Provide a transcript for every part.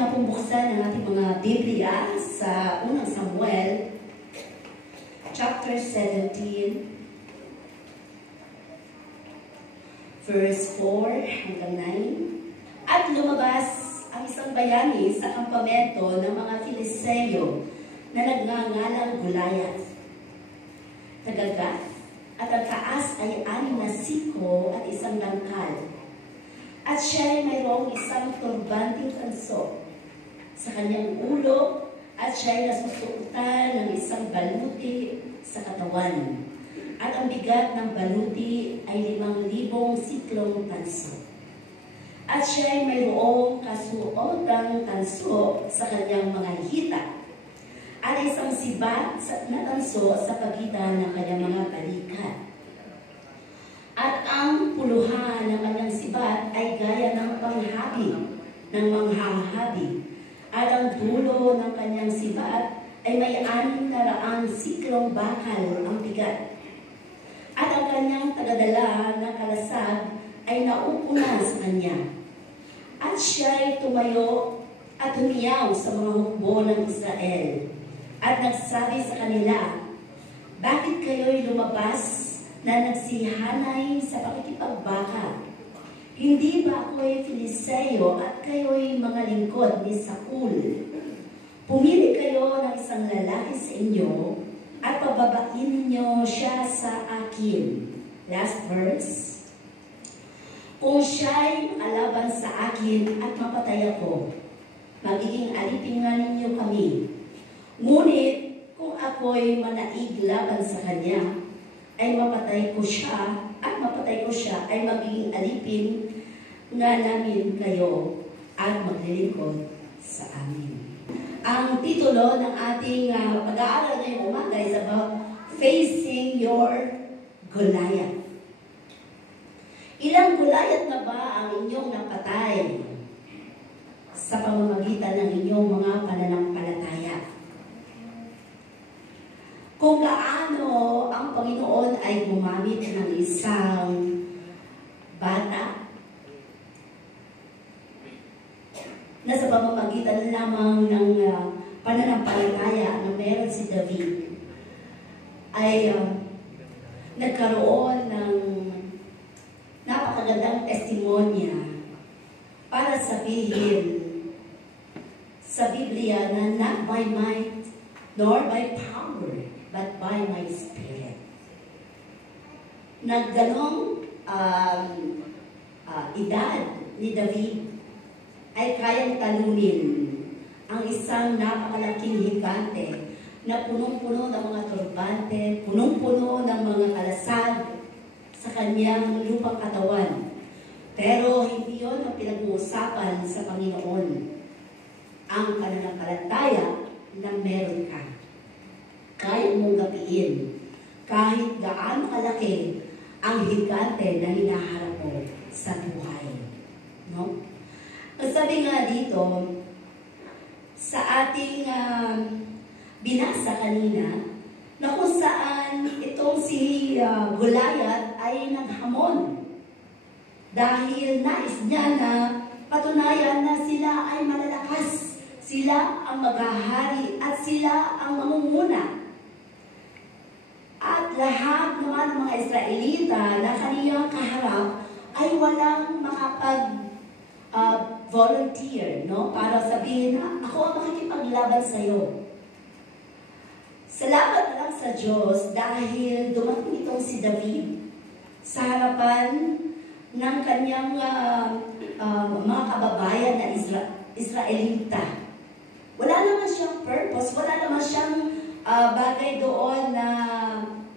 nga pong buksan ang ating mga Biblia sa unang Samuel, chapter 17, verse 4 hanggang 9. At lumabas ang isang bayani sa kampamento ng mga Filiseo na nagngangalang Goliath, taga Gath, at ang taas ay 6 na siko at isang langkal. At siya ay mayroong isang turbanting tanso sa kanyang ulo, at siya ay nasusuotan ng isang baluti sa katawan. At ang bigat ng baluti ay 5,000 siklong tanso. At siya ay mayroong kasuotang tanso sa kanyang mga hita, at isang sibat na tanso sa pagitan ng kanyang mga balikat. At ang puluhan ng kanyang sibat ay gaya ng panghabi ng manghahabi. At ang dulo ng kanyang sibat ay may 600 siklong bakal ang bigat. At ang kanyang tagadala ng kalasag ay naupuna sa kanya. At siya ay tumayo at humiyaw sa mga hukbo ng Israel. At nagsabi sa kanila, "Bakit kayo'y lumabas na nagsihanay sa pakikipagbaka? Hindi ba ako'y Filiseo at kayo'y mga lingkod ni Saul? Pumili kayo ng isang lalaki sa inyo at pababain ninyo siya sa akin." Last verse. "Kung siya'y alaban sa akin at mapatay ako, magiging alipin nga ninyo kami. Ngunit kung ako'y manaig laban sa kanya, ay mapatay ko siya ay magiging alipin nga namin kayo at maglilingkod sa amin." Ang titulo ng ating pag-aaral ngayong umaga is about facing your Goliath. Ilang Goliath na ba ang inyong napatay sa pamamagitan ng inyong mga pananampalataya? Kung gaano ang Panginoon ay gumamit ng isang bata na sa pamamagitan lamang ng pananampalataya na meron si David, ay nagkaroon ng napakagandang testimonya para sabihin sa Biblia na not by might nor by power, but by my Spirit. Nagganong edad ni David ay kayang talunin ang isang napakalaking higante na punong-puno ng mga turbante, punong-puno ng mga kalasag sa kanyang lupang katawan. Pero hindi yon ang pinag-uusapan sa Panginoon. Ang pananampalataya na meron ka, kaya mong gapiin kahit gaano kalaki ang higante na hinaharap mo sa buhay. No? Sabi nga dito, sa ating binasa kanina, na kung saan itong si Goliath ay naghamon dahil nais niya na patunayan na sila ay malalakas, sila ang maghahari at sila ang mamumuna. At lahat naman ng mga Israelita na kaniyang kaharap ay walang volunteer, no? Para sabihin na, ako ang makikipaglaban sa iyo. Salamat na lang sa Diyos dahil dumating itong si David sa harapan ng kanyang mga kababayan na Israelita. Wala naman siyang purpose, wala naman siyang bagay doon na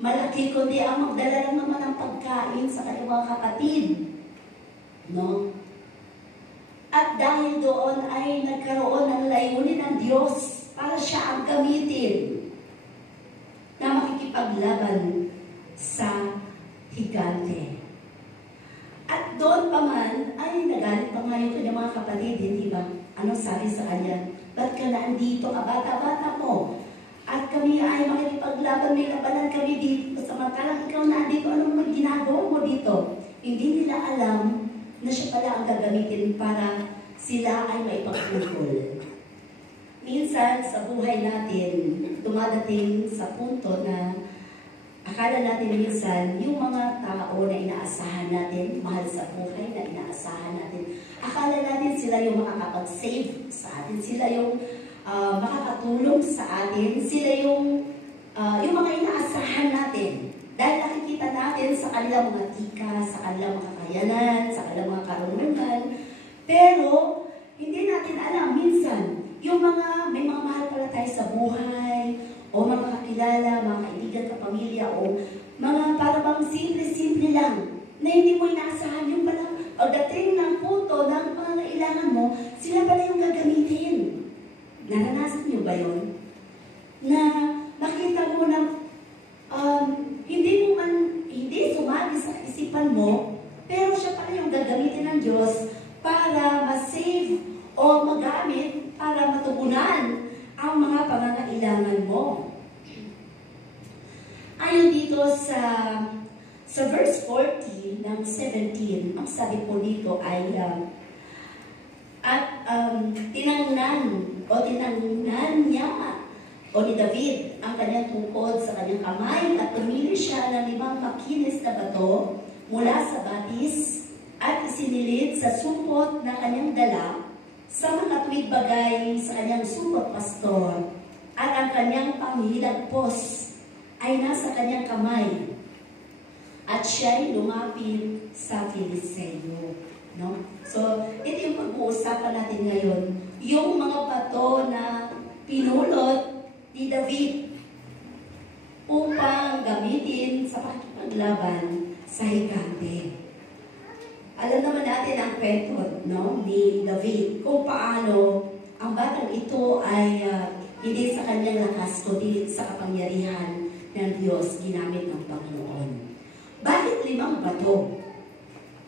malaki, kundi ang magdala lang naman ng pagkain sa kanyang mga kapatid. No? At dahil doon ay nagkaroon ng layunin ng Diyos para siya ang gamitin na makikipaglaban sa higante. At doon pa man ay nagalit pa nga yung kanyang mga kapatid, hindi ba? Anong sabi sa kanya? "Ba't ka na andito, kabata-bata mo? At kami ay makikipaglaban, may labanan kami dito. Samantalang ikaw na andito, anong ginagawa mo dito?" Hindi nila alam na siya pala ang gagamitin para sila ay maipagpupul. Minsan sa buhay natin, dumadating sa punto na akala natin minsan, yung mga tao na inaasahan natin, mahal sa buhay na inaasahan natin, akala natin sila yung makakapag-save sa atin, sila yung makakatulong sa atin, sila yung mga inaasahan natin. Dahil nakikita natin sa kanilang mga tika, sa kanilang mga kakayanan, sa kanilang mga karunungan. Pero, hindi natin alam minsan, may mga mahal pala tayo sa buhay, o mga kakilala, mga kaibigan, kapamilya, o mga parang simple-simple lang, na hindi mo inaasahan yung pala, pagdating ng punto ng mga kailangan mo, sila pala yung gagamitin. Naranasan niyo ba yun? Na makita mo na hindi sumagi sa isipan mo, pero siya pala yung gagamitin ng Diyos para ma-save o magamit para matugunan ang mga pangangailangan mo. Ayon dito sa verse 40 ng 17, ang sabi po dito ay tinangnan niya o ni David ang kanyang tungkod sa kanyang kamay at pumili siya ng 5 makinis na bato mula sa batis at isinilid sa supot na kanyang dala sa mga tuwid bagay sa kanyang supot pastor at ang kanyang panghilagpos ay nasa kanyang kamay at siya'y lumapit sa Filisteo. No? So, ito yung pag-uusapan natin ngayon. Yung mga bato na pinulot ni David upang gamitin sa pakikipaglaban sa higante. Alam naman natin ang kwento ni David kung paano ang batang ito ay hindi sa kanyang lakas kundi sa kapangyarihan ng Diyos ginamit ng Panginoon. Bakit 5 bato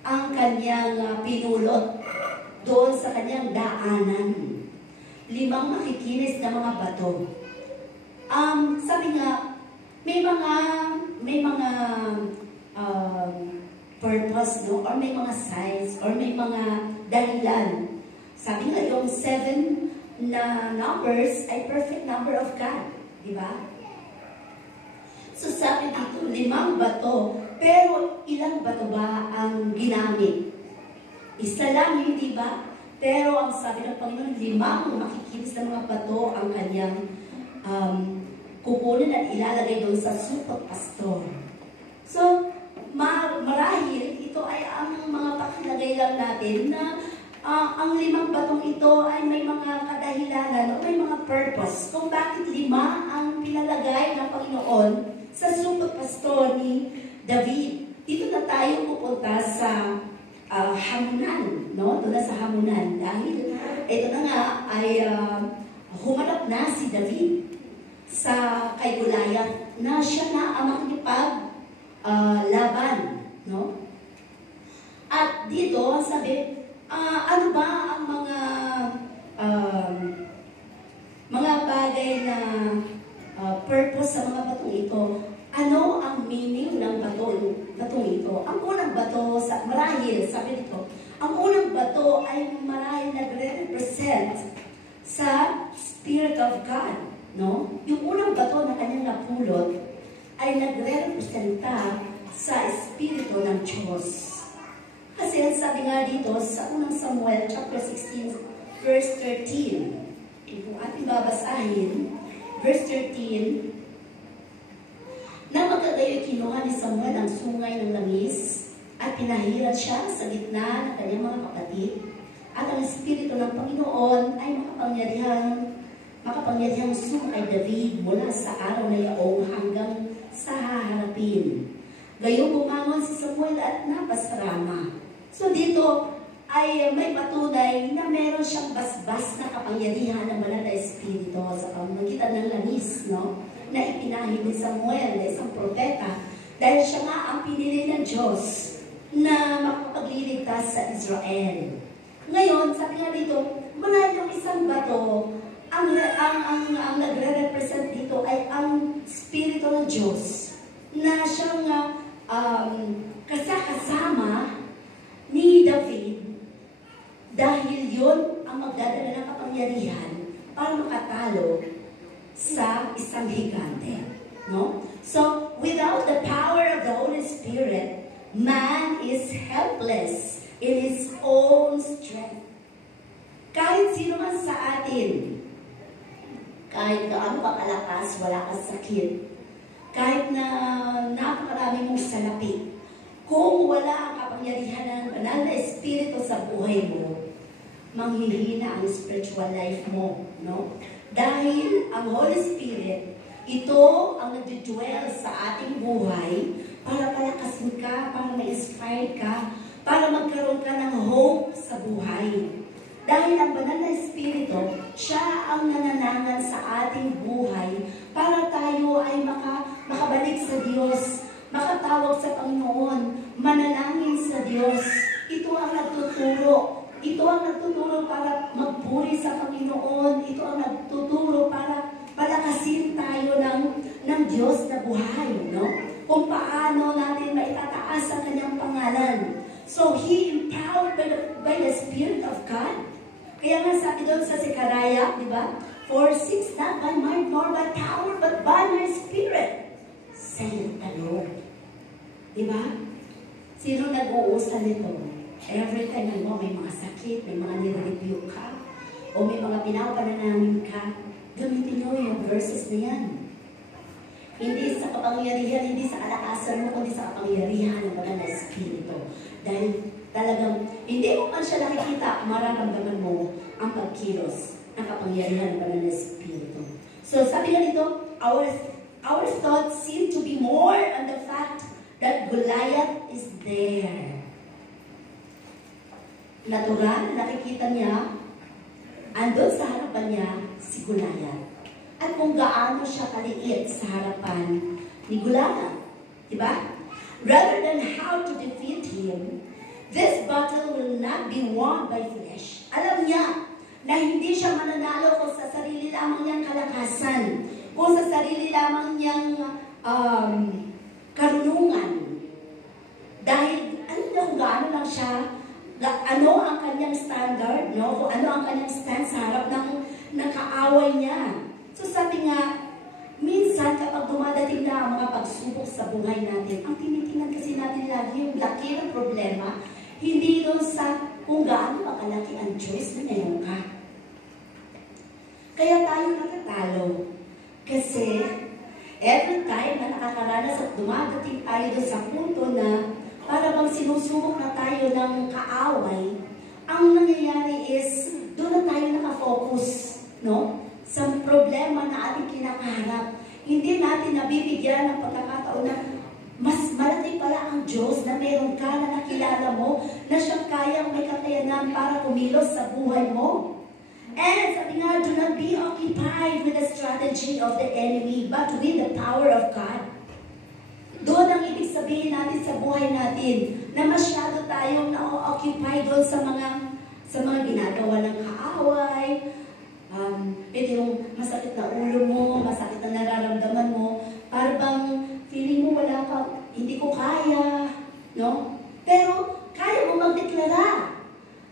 ang kanyang pinulot doon sa kanyang daanan? 5 makikinis na mga bato. Sabi nga, may mga purpose, no? Or may mga signs, or may mga dahilan. Sabi nga, yung 7 na numbers ay perfect number of God. Di ba? So sabi dito, 5 bato. Pero ilang bato ba ang ginamit? Isa lang, hindi ba? Pero ang sabi ng Panginoon, 5 makikinis na mga bato ang kanyang kukunin at ilalagay doon sa supot pastor. So, marahil ito ay ang mga pakilagay lang natin na ang 5 batong ito ay may mga kadahilanan o may mga purpose kung bakit 5 ang pinalagay ng Panginoon sa supot pastor ni David. Dito na tayo pupunta sa hamunan, no? Doon na sa hamunan dahil ito na nga ay humanap na si David sa kay Goliath na siya na ang makikipag laban, no? At dito sabi, ano ba ang mga bagay na purpose sa mga batong ito? Ano ang meaning ng batong ito? Ang unang bato, marahil, sabi dito, ang unang bato ay marahil nagre-represent sa Spirit of God, no? Yung unang bato na kanyang napulot ay nagre-representa sa Espiritu ng Diyos. Kasi sabi nga dito sa unang Samuel chapter 16 verse 13, kung ating babasahin, verse 13, na magkagayo'y kinuha ni Samuel ang sungay ng langis at pinahiran siya sa gitna ng kanyang mga kapatid. At ang Espiritu ng Panginoon ay makapangyarihang sumay David mula sa araw na yaong hanggang sa haharapin. Gayong bumangon si Samuel at napasarama. So dito ay may patunay na meron siyang basbas na kapangyarihan ng banal na Espiritu sa pamamagitan ng langis, no? Na ipinahid ni Samuel na isang propeta dahil siya nga ang pinili ng Diyos na makapagliligtas sa Israel. Ngayon, sabi nga dito, mula yung isang bato, ang nagre-represent dito ay ang Espiritu ng Diyos na siyang kasama ni David dahil yun kapangyarihan para makatalo sa isang higante. No? So, without the power of the Holy Spirit, man is helpless in his own strength. Kahit sino man sa atin, kahit gaano ka kalakas, wala kang sakit, kahit na napakarami mong salapi, kung wala ang kapangyarihan ng banal na espiritu sa buhay mo, manghihina ang spiritual life mo, no? Dahil ang Holy Spirit, ito ang nagdudwell sa ating buhay para palakasin ka, para ma-inspire ka, para magkaroon ka ng hope sa buhay. Dahil ang banal na espiritu, siya ang nananangan sa ating buhay para tayo ay makabalik sa Diyos, makatawag sa Panginoon, manalangin sa Diyos. Ito ang nagtuturo. Ito ang nagtuturo para magpuri sa Panginoon. Ito ang nagtuturo para palakasin tayo ng Diyos na buhay, no? Kung paano natin maitataas ang kanyang pangalan. So, He empowered by the Spirit of God. Kaya nga sabi doon sa Zechariah, di ba? 4:6, not by might nor by power, but by my Spirit, saith the Lord. Di ba? Sino nag-uusan nito? Every time may mga sakit, may mga nire-review ka, o may mga pinapanalangin ka, gamitin nyo yung verses na yan. Hindi sa kapangyarihan, hindi sa kalakasan mo, kundi sa kapangyarihan ng banal na espiritu. Dahil talagang, hindi mo man siya nakikita, mararamdaman mo ang pagkilos ng kapangyarihan ng banal na espiritu. So sabi nga dito, our thoughts seem to be more on the fact that Goliath is there. Natural, nakikita niya, andun sa harapan niya si Goliath. At kung gaano siya kaliit sa harapan ni Goliath. Diba? Rather than how to defeat him, this battle will not be won by flesh. Alam niya na hindi siya mananalo kung sa sarili lamang niyang kalakasan, kung sa sarili lamang niyang karunungan. Dahil kung gaano lang siya, ano ang kanyang standard, no? Kung ano ang kanyang stand sa harap ng kaaway niya. So sabi nga, minsan kapag dumadating na ang mga pagsubok sa buhay natin, ang tinitingnan kasi natin lagi yung laki ng problema, hindi doon sa kung gaano makalaki ang choice na ngayon ka. Kaya tayo natatalo. Kasi every time na nakakaranas at dumadating tayo doon sa punto na para bang sinusubok na tayo ng kaaway, ang nangyayari is doon na tayo nakafocus, no? Sa problema na ating kinakaharap. Hindi natin nabibigyan ng pagkakataon na mas malaki pala ang Diyos na meron ka na nakilala mo na siyang kayang may kakayanan para kumilos sa buhay mo. And sabi nga, do not be occupied with the strategy of the enemy, but with the power of God. Doon ang ibig sabihin natin sa buhay natin na masyado tayong na-occupy doon sa mga ginagawa ng kaaway, pwede yung masakit na ulo mo, masakit na nararamdaman mo, para bang feeling mo wala ka, hindi ko kaya, no? Pero kaya mo magdeklara,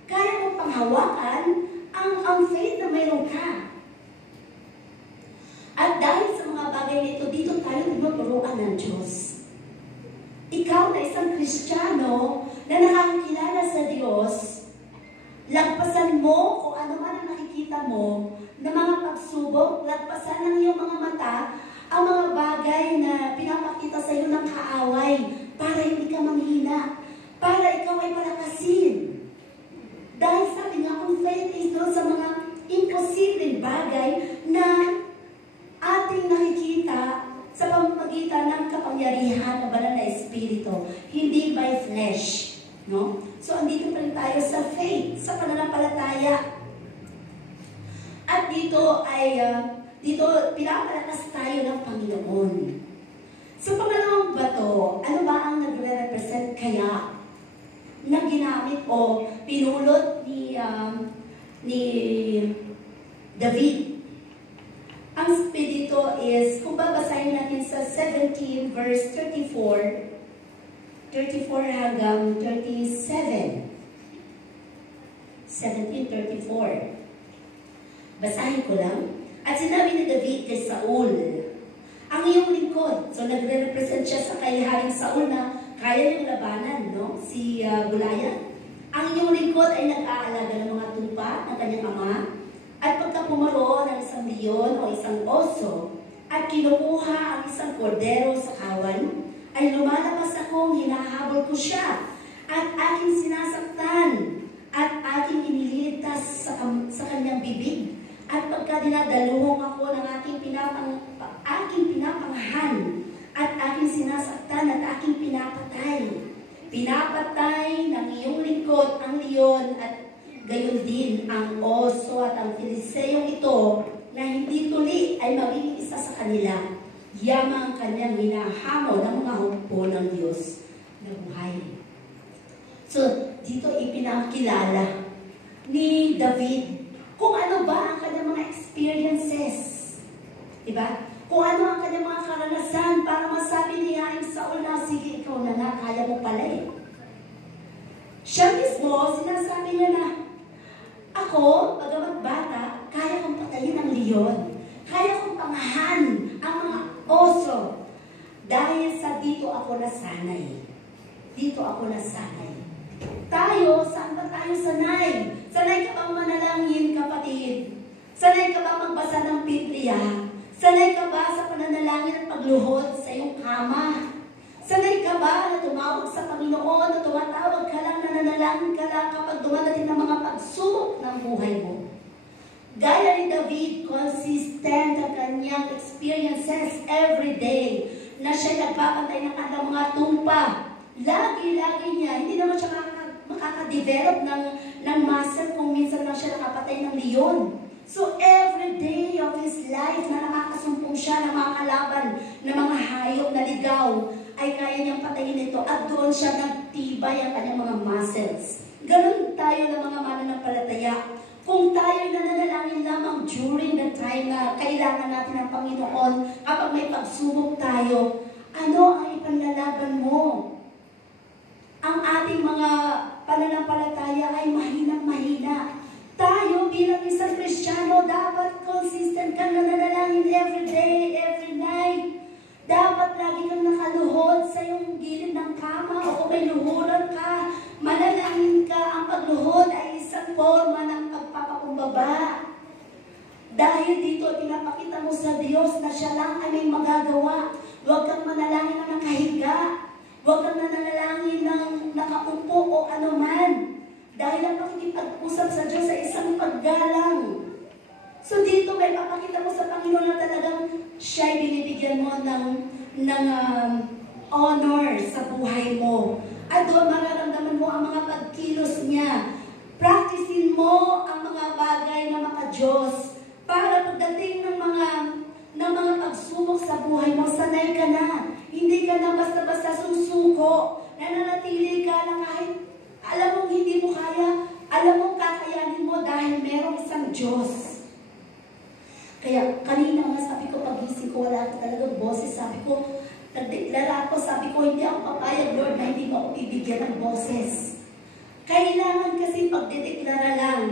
kaya mo panghawakan ang faith na mayroon ka. At dahil sa mga bagay nito, dito tayo tinuturuan ng Diyos. Ikaw na isang Kristiyano na nakakilala sa Diyos, lagpasan mo kung ano man ang nakikita mo na mga pagsubok, lagpasan ng iyong mga mata ang mga bagay na pinapakita sa iyo ng kaaway para hindi ka manghina, para ikaw ay palakasin. Dahil sabi nga, ang faith is doon sa mga imposibleng bagay na ating nakikita sa pamamagitan ng kapangyarihan ng banal na espiritu, hindi by flesh, no? So andito pa rin tayo sa faith, sa pananampalataya. At dito ay pinapalakas tayo ng Panginoon. Sa pangalawang bato, ano ba ang nagre-represent kaya na ginamit o pinulot ni David? Ang spirito is, kung babasahin natin sa 17 verse 34 hanggang 37. 17:34. Basahin ko lang. At sinabi ni David kay Saul, ang iyong lingkod. So nagre-represent siya sa kay Haring Saul na kaya niyang labanan, no? Si Goliath. Ang iyong lingkod ay nag-aalaga ng mga tupa ng kanyang ama. At pagka pumaro ng isang leon o isang oso, at kinukuha ang isang kordero sa kawan, ay lumalabas akong hinahabol ko siya, at aking sinasaktan, at aking iniligtas sa kanyang bibig. At pagka dinadaluhong ako ng aking pinapanghan, at aking sinasaktan, at aking pinapatay. Pinapatay ng iyong lingkod ang leon, at gayon din ang oso at ang Filiseyong ito, na hindi tuli ay magiging isa sa kanila. Yamang kanyang hinahamo ng mga hukbo ng Diyos na buhay. So, dito ipinakilala ni David kung ano ba ang kanyang mga experiences. Diba? Kung ano ang kanyang mga karanasan para masabi ni Haring Saul na, sige, ikaw na nga, kaya mo pala eh. Siya mismo, sinasabi niya na, ako, pagamat bata, kaya kong patayin ang leon. Kaya kong pangahan ang mga oso. Dahil sa dito ako nasanay. Dito ako nasanay. Tayo, saan ba tayo sanay? Sanay ka bang manalangin, kapatid? Sanay ka bang magbasa ng Biblia? Sanay ka ba sa pananalangin at pagluhod sa iyong kama? Sanay ka ba na tumawag sa Panginoon, na tumatawag ka lang, na nanalangin ka lang kapag dumadating ng mga pagsubok ng buhay mo? Gaya ni David, consistent ang kanyang experiences every day, na siya nagpapantay ng kanyang mga tumpa. Lagi-lagi niya, hindi naman siya makaka-develop ng muscle kung minsan lang siya nakapatay ng leon. So every day of his life na nakakasumpong siya ng mga kalaban, ng mga hayop na ligaw, ay kaya niyang patayin ito, at doon siya nagtibay ang kanyang mga muscles. Ganun tayo ng mga mananampalataya. Kung tayo nananalangin lamang during the time na kailangan natin ng Panginoon, kapag may pagsubok tayo, ano ang ipanlalaban mo? Ang ating mga pananampalataya ay mahinang-mahina. Tayo bilang isang Kristiyano, dapat consistent kang nananalangin every day, every night. Dapat lagi kang nakaluhod sa iyong gilid ng kama, o kung may luhuran ka, manalangin ka. Ang pagluhod ay isang forma ng pagpapakumbaba. Dahil dito, pinapakita mo sa Diyos na siya lang ay may magagawa. Huwag kang manalangin na nakahiga. Huwag kang nanalangin ng nakaupo o anuman. Dahil ang pakikipag-usap sa Diyos ay isang paggalang. So dito may papakita mo sa Panginoon na talagang siya'y binibigyan mo ng honor sa buhay mo. At doon mararamdaman mo ang mga pagkilos niya. Practicein mo ang mga bagay na maka-Diyos para pagdating ng mga pagsubok sa buhay mo, sanay ka na. Hindi ka na basta-basta susuko. Nananatili ka na kahit alam mong hindi mo kaya, alam mong kakayanin mo dahil merong isang Diyos. Kaya kanina nga sabi ko, pagising ko, wala ko talagang boses. Sabi ko, nagdeklara ako, sabi ko, hindi ako papayag, Lord, na hindi mo ako bibigyan ng boses. Kailangan kasi pagdedeklara lang,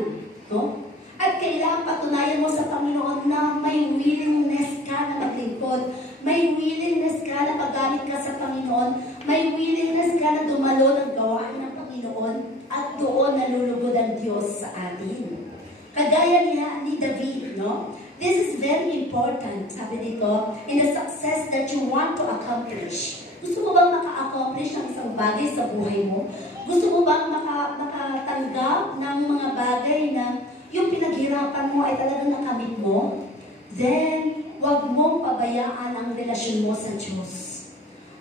no? At kailangan patunayan mo sa Panginoon na may willingness ka na maglingkod, may willingness ka na paggamit ka sa Panginoon, may willingness ka na dumalo ng gawain ng Panginoon, at doon nalulugod ang Diyos sa atin. Kagaya ni David, no? This is very important, sabi dito, in the success that you want to accomplish. Gusto mo bang maka-accomplish ng isang bagay sa buhay mo? Gusto mo bang makatanggap ng mga bagay na yung pinaghirapan mo ay talagang nakamit mo? Then, huwag mong pabayaan ang relasyon mo sa Diyos.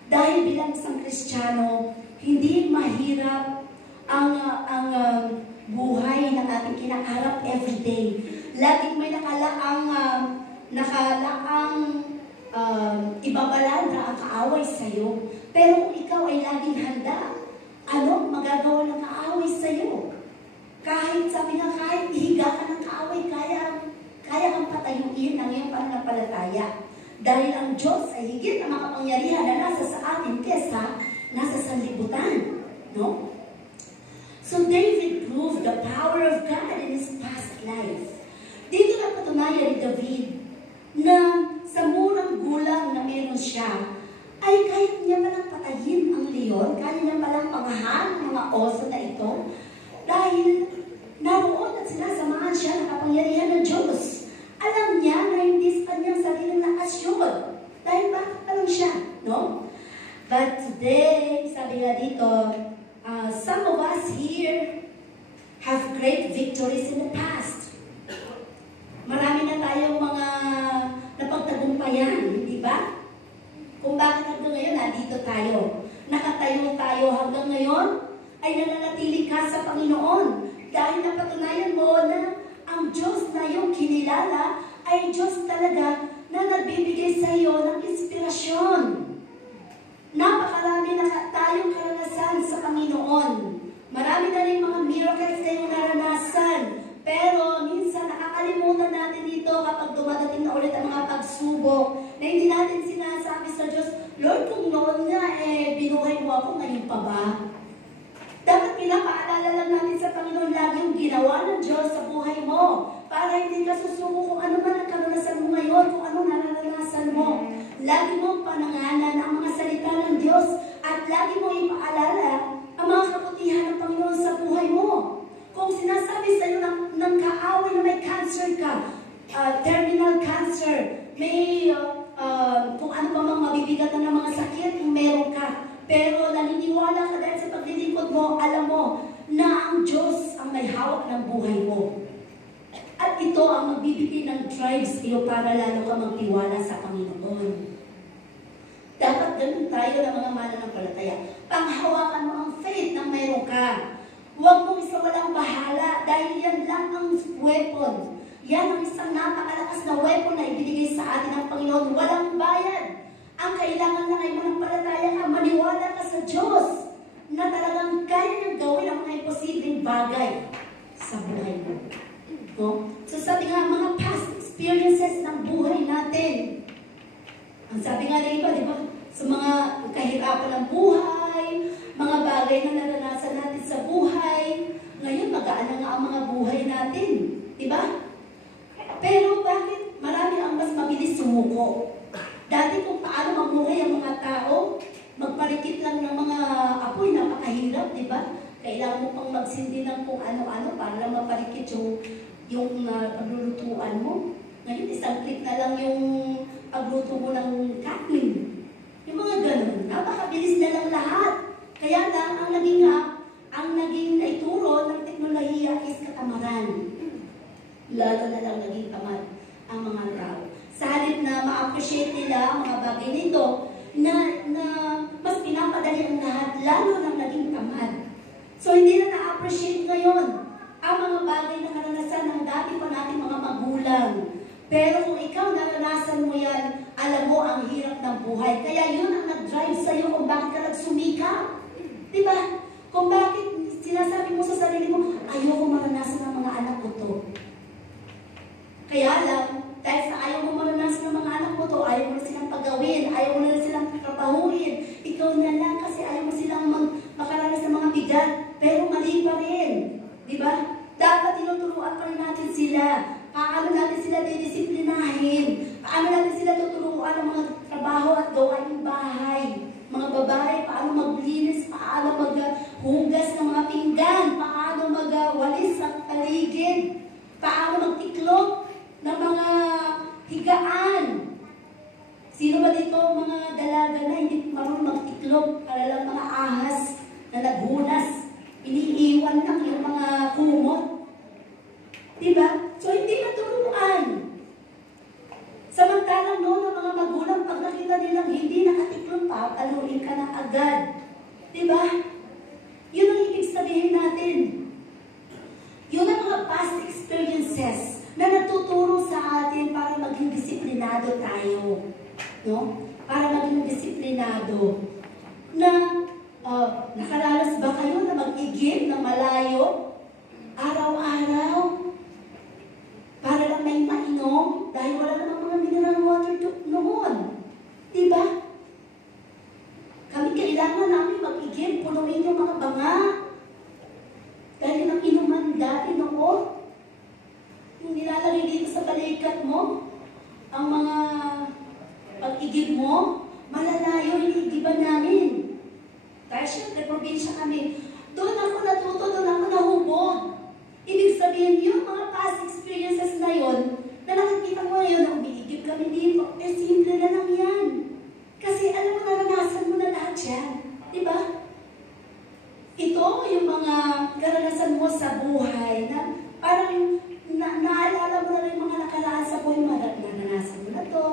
Dahil bilang isang Kristiyano, hindi mahirap ang buhay na ating kinaharap everyday. Laging may nakalaang ibabalanda ang kaaway sa iyo. Pero kung ikaw ay laging handa, ano magagawa ng kaaway sa iyo? Kahit sabi nga, kahit ihiga ka ng kaaway, kaya kang patayuin ang iyong pananampalataya. Dahil ang Diyos ay higit na makapangyarihan na nasa sa atin kesa nasa sanlibutan. No? So David proved the power of God in his past life. Dito na kagaya ni David, na sa murang gulang na meron siya, ay kahit niya palang patayin ang leon, kaya niya palang pangahan ang mga oso na ito, dahil naroon at sinasamahan siya ng kapangyarihan ng Diyos. Alam niya na hindi sa kanyang sariling lakas yun. Dahil bakit pa lang siya, no? But today, sabi nga dito, some of us here have great victories in the past. Marami na tayong mga napagtagumpayan, di ba? Kung bakit hanggang ngayon, nandito tayo. Nakatayo tayo hanggang ngayon, ay nananatili ka sa Panginoon. Dahil napatunayan mo na ang Diyos na iyong kinilala ay Diyos talaga na nagbibigay sa iyo ng inspirasyon. Napakarami na tayong karanasan sa Panginoon. Marami na rin mga miracles kayong naranasan. Pero minsan nakakalimutan natin dito kapag dumadating na ulit ang mga pagsubok na hindi natin sinasabi sa Diyos, Lord, kung noon nga binuhay mo ako, ngayon pa ba? Dapat pinapaalala lang natin sa Panginoon lagi yung ginawa ng Diyos sa buhay mo para hindi ka susuko kung ano man ang karanasan mo ngayon, kung ano naranasan mo. Lagi mong panangalan ang mga salita ng Diyos at lagi mong ipaalala ang mga kabutihan ng Panginoon sa buhay mo. Kung sinasabi sa iyo ng kaaway na may cancer ka, terminal cancer, may kung ano pa mang mabibigat na ng mga sakit kung meron ka, pero naniniwala ka dahil sa paglilingkod mo, alam mo na ang Diyos ang may hawak ng buhay mo. At ito ang magbibigay ng drive sa iyo para lalo ka magtiwala sa Panginoon. Dapat ganun tayo ng mga mananampalataya. Panghawakan mo ang faith na mayroon ka. Huwag mong isawalang bahala dahil yan lang ang weapon. Yan ang isang napakalakas na weapon na ibinigay sa atin ng Panginoon. Walang bayad. Ang kailangan lang ay manampalataya ka, maniwala ka sa Diyos na talagang kaya niyang gawin ang mga imposibleng bagay sa buhay mo. No? So sabi nga, mga past experiences ng buhay natin. Ang sabi nga na iba, di ba? Sa mga kahirapan ng buhay, mga bagay na naranasan natin sa buhay, ngayon magaan na nga ang mga buhay natin. Di ba? Pero bakit marami ang mas mabilis sumuko? Dati kung paano mamuhay ang mga tao, magparikit lang ng mga apoy, napakahirap, di ba? Kailangan mo pang magsindi ng kung ano-ano para lang maparikit yung paglulutuan mo. Ngayon, isang click na lang yung pagluto mo ng kanin. Yung mga ganun, napakabilis na lang lahat. Kaya lang, ang naging naituro ng teknolohiya is katamaran. Lalo na lang naging tamad ang mga tao. Sa halip na ma-appreciate nila ang mga bagay nito, na mas pinapadali ang lahat, lalo nang naging tamad. So, hindi na na-appreciate ngayon ang mga bagay na karanasan ng dati pa natin mga magulang. Pero kung ikaw naranasan mo yan, alam mo ang hirap ng buhay. Kaya yun ang nag-drive sa'yo kung bakit ka nagsumika. Diba? Kung bakit sinasabi mo sa sarili mo, ayoko maranasan ng mga anak ko to. Kaya lang, dahil sa ayaw mo maranasan ng mga anak mo to, ayaw mo na silang pagawin, ayaw mo na silang trabahuin. Ikaw na lang kasi ayaw mo silang makaranas ng mga bigat. Pero mali pa rin. Diba? Dapat tinuturuan pa rin natin sila. Paano natin sila didisiplinahin? Paano natin sila tuturuan ng mga trabaho at gawaing bahay? Mga babae, paano maglinis? Paano maghugas ng mga pinggan? Paano magwalis ang paligid? Paano magtiklop ng mga higaan? Sino ba dito mga dalaga na hindi marunong magtiklop? Para lang mga ahas na naghunas. Iniiwan lang yung mga kumot. Diba? So, hindi maturuan. Samantalang noon, ang mga magulang, pag nakita nilang hindi nakatiklop pa, taluin ka na agad. Diba? Yun ang ibig sabihin natin. Yun ang mga past experiences na natuturo sa atin para maging disiplinado tayo. No? Para maging disiplinado. Nakaranas ba kayo na mag-igib ng malayo? Araw-araw? Para lang may mainom? Dahil wala namang mga mineral water noon. Diba? Kami kailangan namin mag-igib, punuin yung mga banga. Dahil ang inuman dati noon, yung nilalagay dito sa balikat mo, ang mga pag-igib mo, malalayo, iniigiban namin. Dahil syempre, probinsya kami. Doon ako natuto, doon ako nahubog. Ibig sabihin, yung mga past experiences na yon, na nakikita mo ngayon na umiigib kami dito, simple na lang yan. Kasi alam mo, naranasan mo na lahat yan. Diba? Ito yung mga karanasan mo sa buhay na parang naalala mo na rin mga nakaraan sa buhay mo, naranasan mo na to.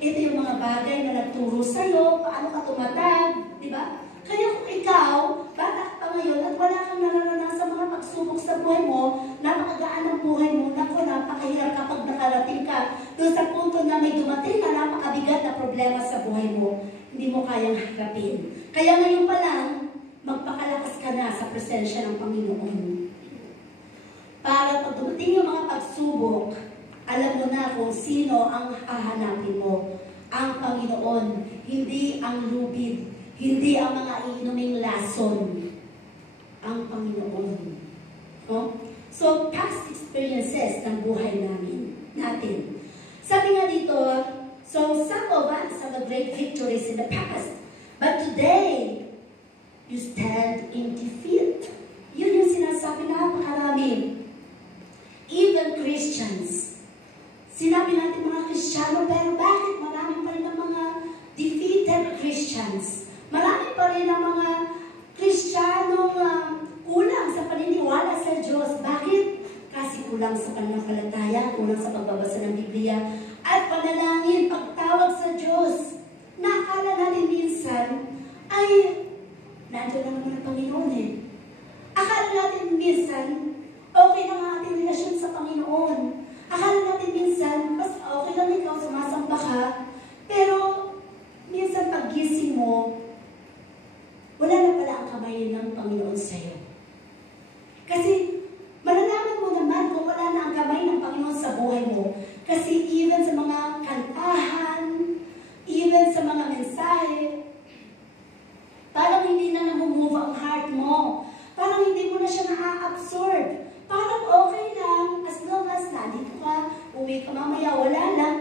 Ito yung mga bagay na nagturo sa'yo, paano ka tumatag, di ba? Kaya kung ikaw, bata ka ngayon at wala kang naranasan mga pagsubok sa buhay mo, napakagaan ang buhay mo, naku, napakahirap kapag nakarating ka doon sa punto na may dumating na napakabigat na problema sa buhay mo, hindi mo kayang harapin. Kaya ngayon pa lang, magpakalakas ka na sa presensya ng Panginoon. Para pag dumating yung mga pagsubok, alam mo na kung sino ang hahanapin mo. Ang Panginoon, hindi ang lubid, hindi ang mga iinuming lason. Ang Panginoon. No? So, past experiences ng buhay natin. Sabi nga dito, so some of us have great victories in the past, but today, you stand in defeat. Yun yung sinasabi na napakarami. Even Christians. Sinabi natin mga Kristiyano, pero bakit marami pa rin ang mga defeated Christians? Marami pa rin ang mga Kristiyanong kulang sa paniniwala sa Diyos. Bakit? Kasi kulang sa pananampalataya, kulang sa pagbabasa ng Biblia, at panalangin, pagtawag sa Diyos. Nakala natin minsan, ay, nandiyan na naman ang Panginoon eh. Akala natin minsan, okay lang ang ating relasyon sa Panginoon. Akala natin minsan, mas okay lang ikaw, sumasamba ka, pero minsan pag-gising mo, wala na pala ang kamay ng Panginoon sa'yo. Kasi, malalaman mo naman kung wala na ang kamay ng Panginoon sa buhay mo. Kasi even sa mga kantahan, even sa mga mensahe, parang hindi na namumove ang heart mo. Parang hindi mo na siya na-absorb. Parang okay lang, as long as nandito ka, uwi ka mamaya, wala lang.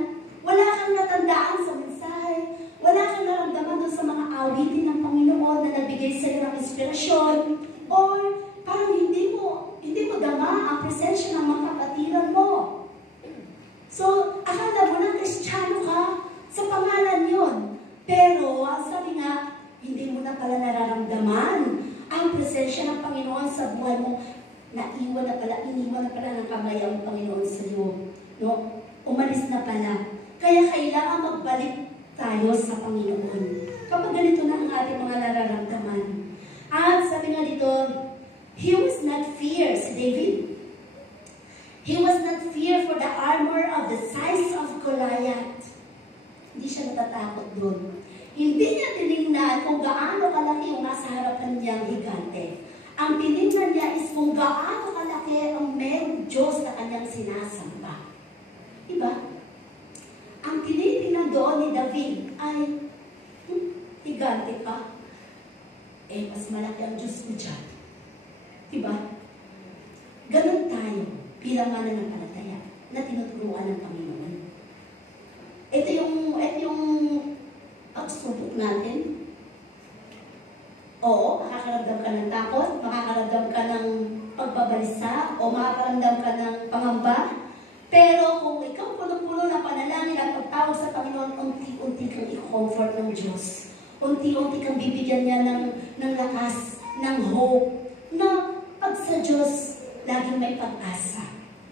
Wala kang natandaan sa mensahe. Wala kang naramdaman doon sa mga awitin ng Panginoon na nagbigay sa iyo ng inspirasyon. Or parang hindi mo dama ang presensya ng mga kapatiran mo. So, akala mo na Kristiyano ka, sa pangalan yon. Pero, ang sabi nga, hindi mo na pala nararamdaman ang presensya ng Panginoon sa buhay mo. Iniwan na pala ng kamay ang Panginoon sa iyo. No? Umalis na pala. Kaya kailangan magbalik tayo sa Panginoon. Kapag ganito na ang ating mga nararamdaman. At sabi nga dito, he was not fear, si David. He was not fear for the armor of the size of Goliath. Hindi siya natatakot doon. Hindi niya tinignan kung gaano kalaki yung nasa harapan niyang higante. Ang tinignan niya is kung gaano kalaki ang merong Diyos na kanyang sinasamba. Diba? Ang tinitingnan doon ni David ay, higante ka. Mas malaki ang Diyos mo dyan. Diba? Ganun tayo bilang mananampalataya na tinuturuan ng Panginoon. Ito yung pagsubok natin. Oo, makakaramdam ka ng takot, makakaramdam ka ng pagbabalisa, o makakaramdam ka ng pangamba. Pero kung ikaw puno-puno na panalangin at pagtawag sa Panginoon, unti-unti kang i-comfort ng Diyos. Unti-unti kang bibigyan niya ng lakas, ng hope, na pag sa Diyos, laging may pag-asa.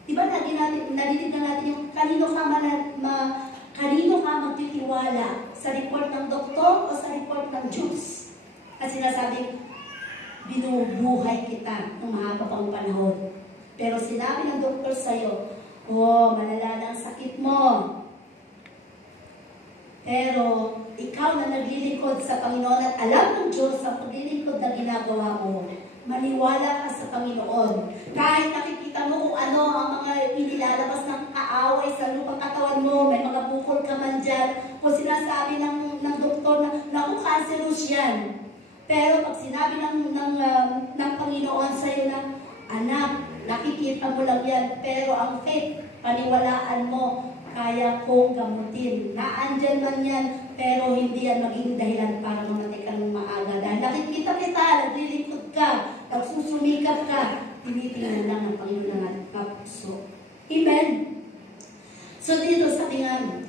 Diba narinig na natin yung kanino ka magtitiwala? Sa report ng doktor o sa report ng Diyos? At sinasabing, binubuhay kita ng mahaba pang panahon. Pero sinabi ng doktor sa'yo, malala na ang sakit mo. Pero ikaw na naglilingkod sa Panginoon at alam ng Diyos ang paglilingkod na ginagawa mo, maniwala ka sa Panginoon. Kahit nakikita mo kung ano ang mga inilalabas ng kaaway sa lupang katawan mo, may mga bukol ka man dyan, kung sinasabi ng doktor na, naku, cancerous yan. Pero pag sinabi ng Panginoon sa iyo na, anak, nakikita mo lang yan, pero ang faith, Paniwalaan mo, kaya kong gamutin. Naandyan man yan, pero hindi yan maging dahilan para mamatay ka ng maaga. Dahil nakikita kita, naglilingkod ka, nagsusumikap ka, tinitingnan lang ng Panginoon ng ating puso. Amen? So dito sabi nga,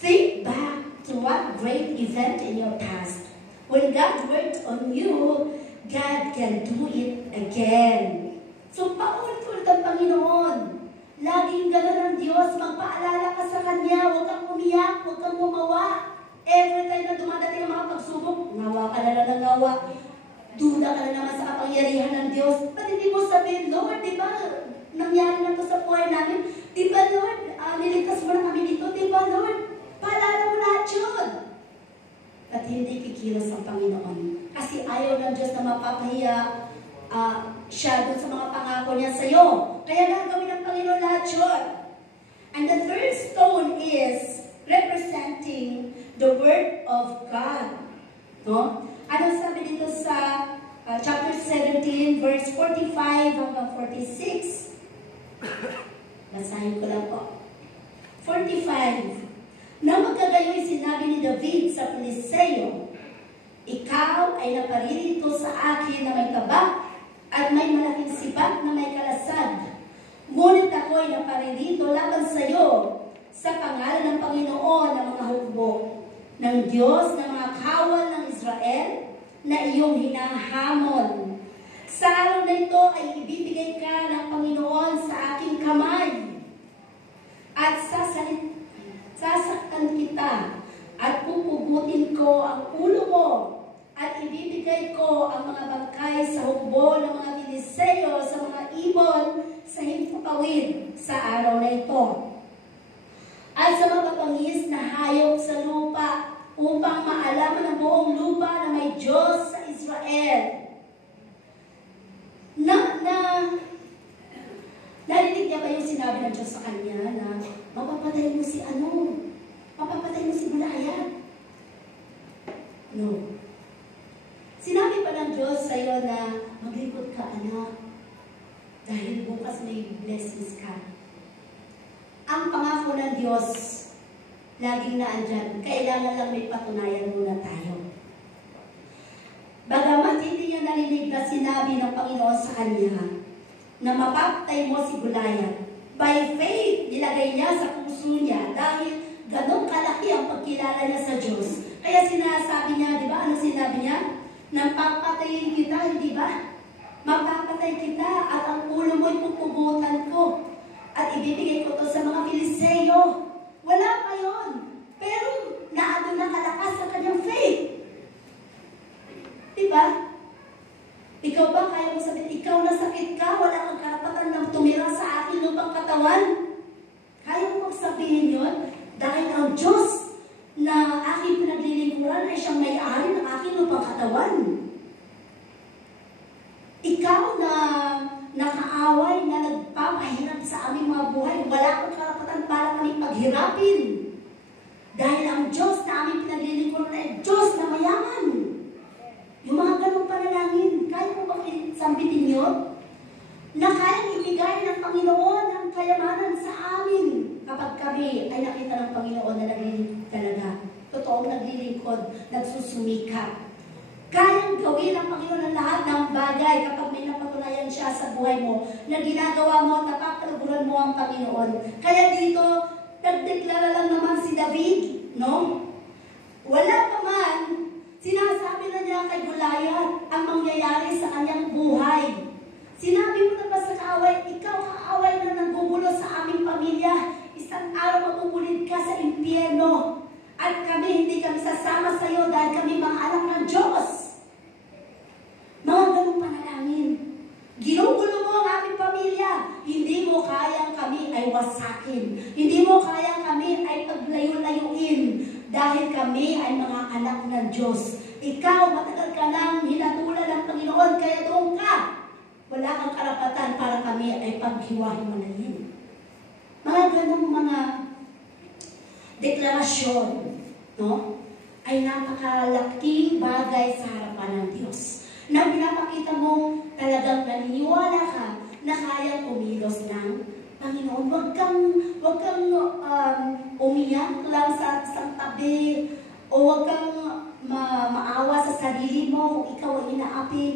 think back to what great event in your past. When God worked on you, God can do it again. So paulit-ulit ang Panginoon. Laging gano'n ang Diyos, magpaalala ka sa Kanya, huwag kang umiyak, huwag kang gumawa. Every time na dumadating ang mga pagsubok, ngawa ka na lang ng ngawa. Duda ka na naman sa kapangyarihan ng Diyos. Ba't hindi mo sabihin, Lord, di ba, nangyari na to sa buhay namin? Di ba, Lord, niligtas mo na kami dito? Di ba, Lord, paalala mo lahat yun. At hindi kikilos ang Panginoon. Kasi ayaw ng Diyos na mapapahiya siya doon sa mga pangako niya sa iyo. Kaya gagawin ng Panginoon lahat yun. And the third stone is representing the Word of God. No? Ano sabi dito sa chapter 17, verse 45 hanggang 46? Basahin ko lang po. 45. Na magkagayoy sinabi ni David sa Filiseo, ikaw ay naparirito sa akin na may tabak at may malaking sibak na may kalasag. Ngunit ako ay naparirito laban sa iyo sa pangalan ng Panginoon ng mga hukbo, ng Diyos ng mga kawal ng Israel na iyong hinahamon. Sa araw na ito ay ibibigay ka ng Panginoon sa aking kamay at sasaktan kita at pupugutin ko ang ulo mo at ibibigay ko ang mga bangkay sa hukbo ng mga Filiseo sa mga ibon sa himpapawid sa araw na ito. At sa mga pangis na hayop sa lupa upang maalaman ng buong lupa na may Diyos sa Israel. Narinig niya ba yung sinabi ng Diyos sa kanya na mapapatay mo si mapapatay mo si Goliath? No. Sinabi pa ng Diyos sa iyo na maglingkod ka, anak, dahil bukas may blessings ka. Ang pangako ng Diyos, laging naandyan, kailangan lang may patunayan muna tayo. Bagamat hindi niya narinig na sinabi ng Panginoon sa kanya na mapapatay mo si Goliath, by faith, nilagay niya sa puso niya dahil ganun kalaki ang pagkilala niya sa Diyos. Kaya sinasabi niya, di ba, ano sinabi niya? Nang papatayin kita, hindi ba? Mapapatay kita at ang ulo mo'y pupugutan ko at ibibigay ko to sa mga Filiseo. Wala pa yun. Pero naano na kalakas sa kanyang faith. Diba? Ikaw ba kaya mo sabihin, ikaw nasakit ka, wala kang karapatan na tumira sa aking lupang katawan? Kaya mo magsabihin yun? Dahil ang Diyos na aking pinaglilingkuran ay siyang may-ari ng aking lupang katawan. Ikaw na nakaaway, na nagpapahirap sa aming mga buhay, wala kang karapatan para kami paghirapin. Dahil ang Diyos na aming pinaglilingkuran ay Diyos na mayaman. Yung mga ganong panalangin, kaya mo ba sambitin yun? Na kayang ibigay ng Panginoon ang kayamanan sa amin kapag kami ay nakita ng Panginoon na naglilingkod talaga. Totoong naglilingkod, nagsusumikap. Kayang gawin ng Panginoon ang lahat ng bagay kapag may napatunayan siya sa buhay mo na ginagawa mo at napapalaguran mo ang Panginoon. Kaya dito, nagdeklara lang naman si David, no? Wala pa man, sinasabi na niya kay Goliath ang mangyayari sa kanyang buhay. Sinabi mo na ba sa kaaway, ikaw kaaway na naggugulo sa aming pamilya, isang araw mapupulid ka sa impyerno. At kami, hindi kami sasama sa iyo dahil kami mga anak ng Diyos. Mga ganong panalangin. Ginugulo mo ang aming pamilya. Hindi mo kayang kami ay wasakin. Hindi mo kayang kami ay paglayo-layuin. Dahil kami ay mga anak ng Diyos. Ikaw, matagal ka lang hinatulan ng Panginoon, kaya doon ka. Wala kang karapatan para kami ay paghiwa-hiwalayin. Mga ganong mga deklarasyon, no? Ay napakalaking bagay sa harapan ng Diyos. Na pinapakita mo talagang naniniwala ka na kayang kumilos ng Panginoon, wag kang umiyak lang sa isang tabi, o wag kang maawa sa sarili mo kung ikaw ay inaapi.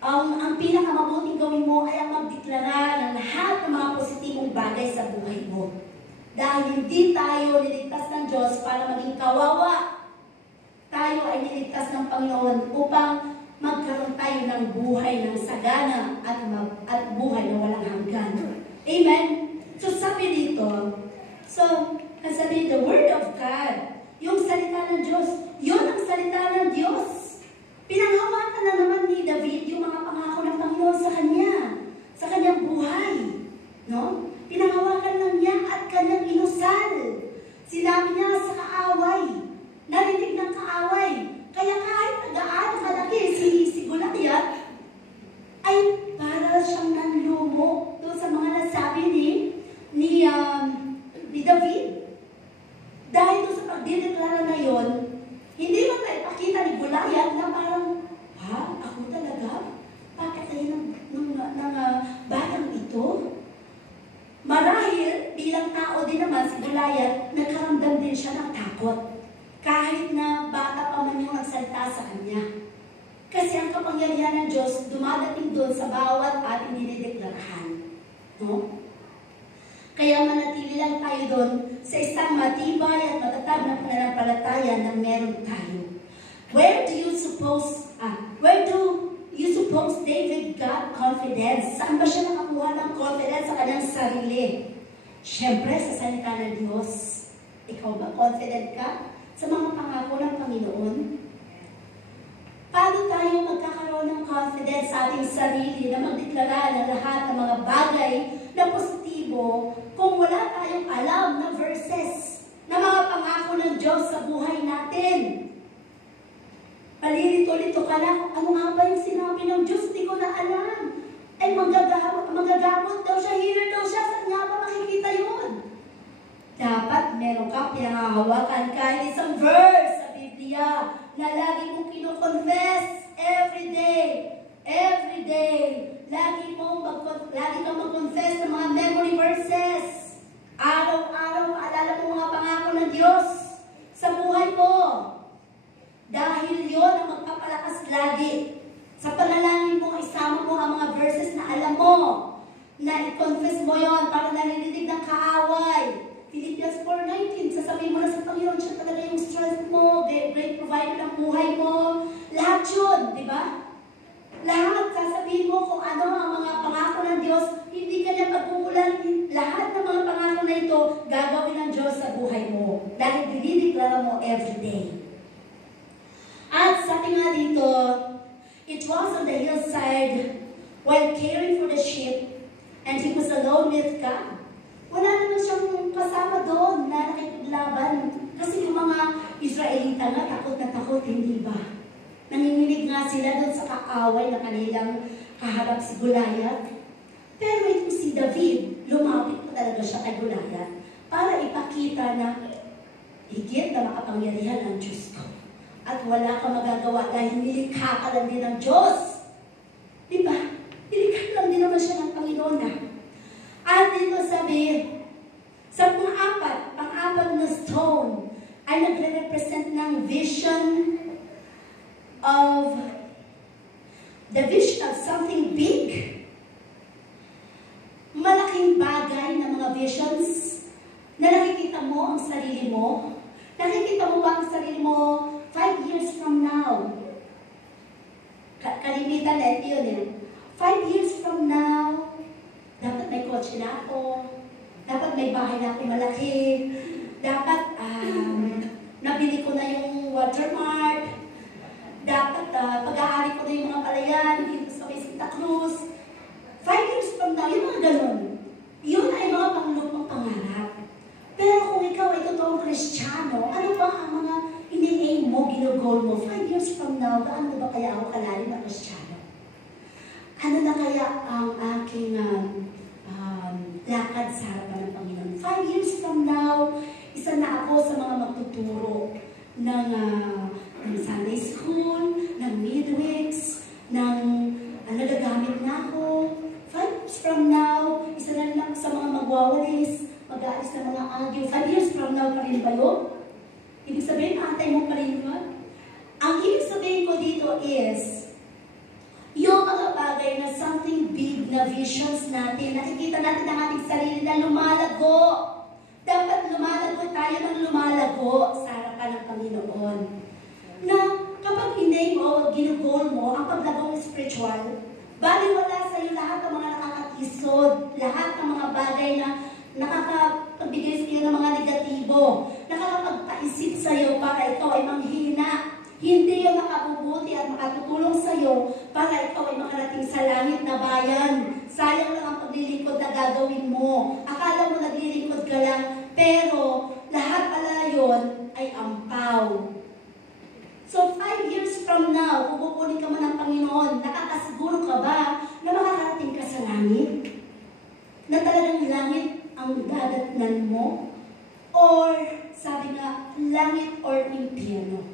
Ang pinakamabuting gawin mo ay ang magdeklara ng lahat ng mga positibong bagay sa buhay mo. Dahil hindi tayo niligtas ng Diyos para maging kawawa. Tayo ay niligtas ng Panginoon upang magkaroon tayo ng buhay ng sagana at buhay na walang hanggan. Amen? So sabi dito, sabi the Word of God, yung salita ng Diyos, yun ang salita ng Diyos. Pinanghawakan na naman ni David yung mga pangako ng Panginoon sa kanyang buhay. No? Pinanghawakan lang niya at kanyang inusal. Sinabi niya sa kaaway, narinig ng kaaway. Kaya kahit nagaan kalaki si Goliath, ay para siyang nanlumo doon sa mga nasabi ni David. Dahil doon sa pagdideklara na yon, hindi man tayo pakita ni Goliath na parang, ako talaga? Bakit tayo ng batang ito? Marahil, bilang tao din naman si Goliath, nagkaramdam din siya ng takot. Kahit na bata pa man yung nagsalita sa kanya. Kasi ang kapangyarihan ng Diyos dumadating doon sa bawat ating dinideklarahan. No? Kaya manatili lang tayo doon sa isang matibay at matatag na pananampalataya na meron tayo. Where do you suppose David got confidence? Saan ba siya nakakuha ng confidence sa kanyang sarili? Siyempre, sa salita ng Diyos. Ikaw ba confident ka sa mga pangako ng Panginoon? Paano tayo magkakaroon ng confidence sa ating sarili na magdeklara ng lahat ng mga bagay na positibo kung wala tayong alam na verses na mga pangako ng Diyos sa buhay natin? Palilito-lito ka na, ano nga ba yung sinabi ng Diyos? Di ko na alam. Ay, magagamot daw siya, healer daw siya, saan nga ba makikita yun? Dapat meron kang pinangahawakan kahit isang verse sa Biblia na lagi mong kino-confess every day. Every day. Lagi kang mag-confess ng mga memory verses. Araw-araw, maalala mo mga pangako ng Diyos sa buhay mo. Dahil yon ang magpapalakas lagi. Sa panalangin mo, isama mo ang mga verses na alam mo. Na i-confess mo yon para narinig ng kaaway. Philippians 4:19, sasabihin mo na sa Panginoon, siya talaga yung strength mo, great provider ng buhay mo. Lahat yun, di ba? Lahat, sasabihin mo kung ano ang mga pangako ng Diyos, hindi ka niya pagkukulan. Lahat ng mga pangako na ito, gagawin ng Diyos sa buhay mo. Dahil dinideklara mo everyday. At sabi nga dito, it was on the hillside while caring for the sheep, and he was alone with God. Wala naman siyang kasama doon na nakikipaglaban. Kasi yung mga Israelita nga, takot na takot, hindi ba? Nanginginig nga sila doon sa kaaway na kanilang kaharap si Goliath. Pero ito si David, lumapit pa talaga siya kay Goliath para ipakita na higit na makapangyarihan ang Diyos ko. At wala kang magagawa dahil nilikha ka lang din ng Diyos. Di ba? Nilikha lang din naman siya ng Panginoon na. At dito sabi, sa pang-apat na stone ay nagre-represent ng vision of something big. Malaking bagay na mga visions na nakikita mo ang sarili mo. Nakikita mo ba ang sarili mo 5 years from now? Kalimitan na ito yun eh. 5 years from now, dapat may kotse na ako. Dapat may bahay na ako malaki. Dapat nabili ko na yung watermark. Dapat pag-aari ko na yung mga palayan dito sa may Santa Cruz. 5 years from now, yung mga ganun. Yun ay mga panglupang pangarap. Pero kung ikaw ay totoong Kristiyano, ano ba ang mga ini-aim mo, ginugol mo? 5 years from now, gaano ba kaya ako kalalim na Kristiyano? Ano na kaya ang aking lakad sa harapan ng Panginoon? 5 years from now, isa na ako sa mga magtuturo ng Sunday school, ng midweeks, ng nagagamit na ako. 5 years from now, isa na lang sa mga from now pa rin ba yun? Ibig sabihin, antay mo pa rin ba? Ang ibig sabihin ko dito is, yung mga bagay na something big na visions natin, nakikita natin ang ating sarili na lumalago. Dapat lumalago tayo ng lumalago sa harapan ng Panginoon. Na kapag hindi mo, ginugol mo ang paglagong spiritual, baliwala sa iyo lahat ng mga nakakakisod, lahat ng mga bagay na nakakapagbigay sa iyo ng mga negatibo, nakakapagpaisip sa iyo para ikaw ay manghina. Hindi yung makabubuti at makatutulong sa iyo para ikaw ay makarating sa langit na bayan. Sayang lang ang paglilingkod na gagawin mo. Akala mo naglilingkod ka lang, pero lahat pala yun ay ampaw. So 5 years from now, kung kukunin ka mo ng Panginoon, nakakasiguro ka ba na makakarating ka sa langit? Na talagang langit ang dadatnan mo? Or, sabi nga, langit or impyerno?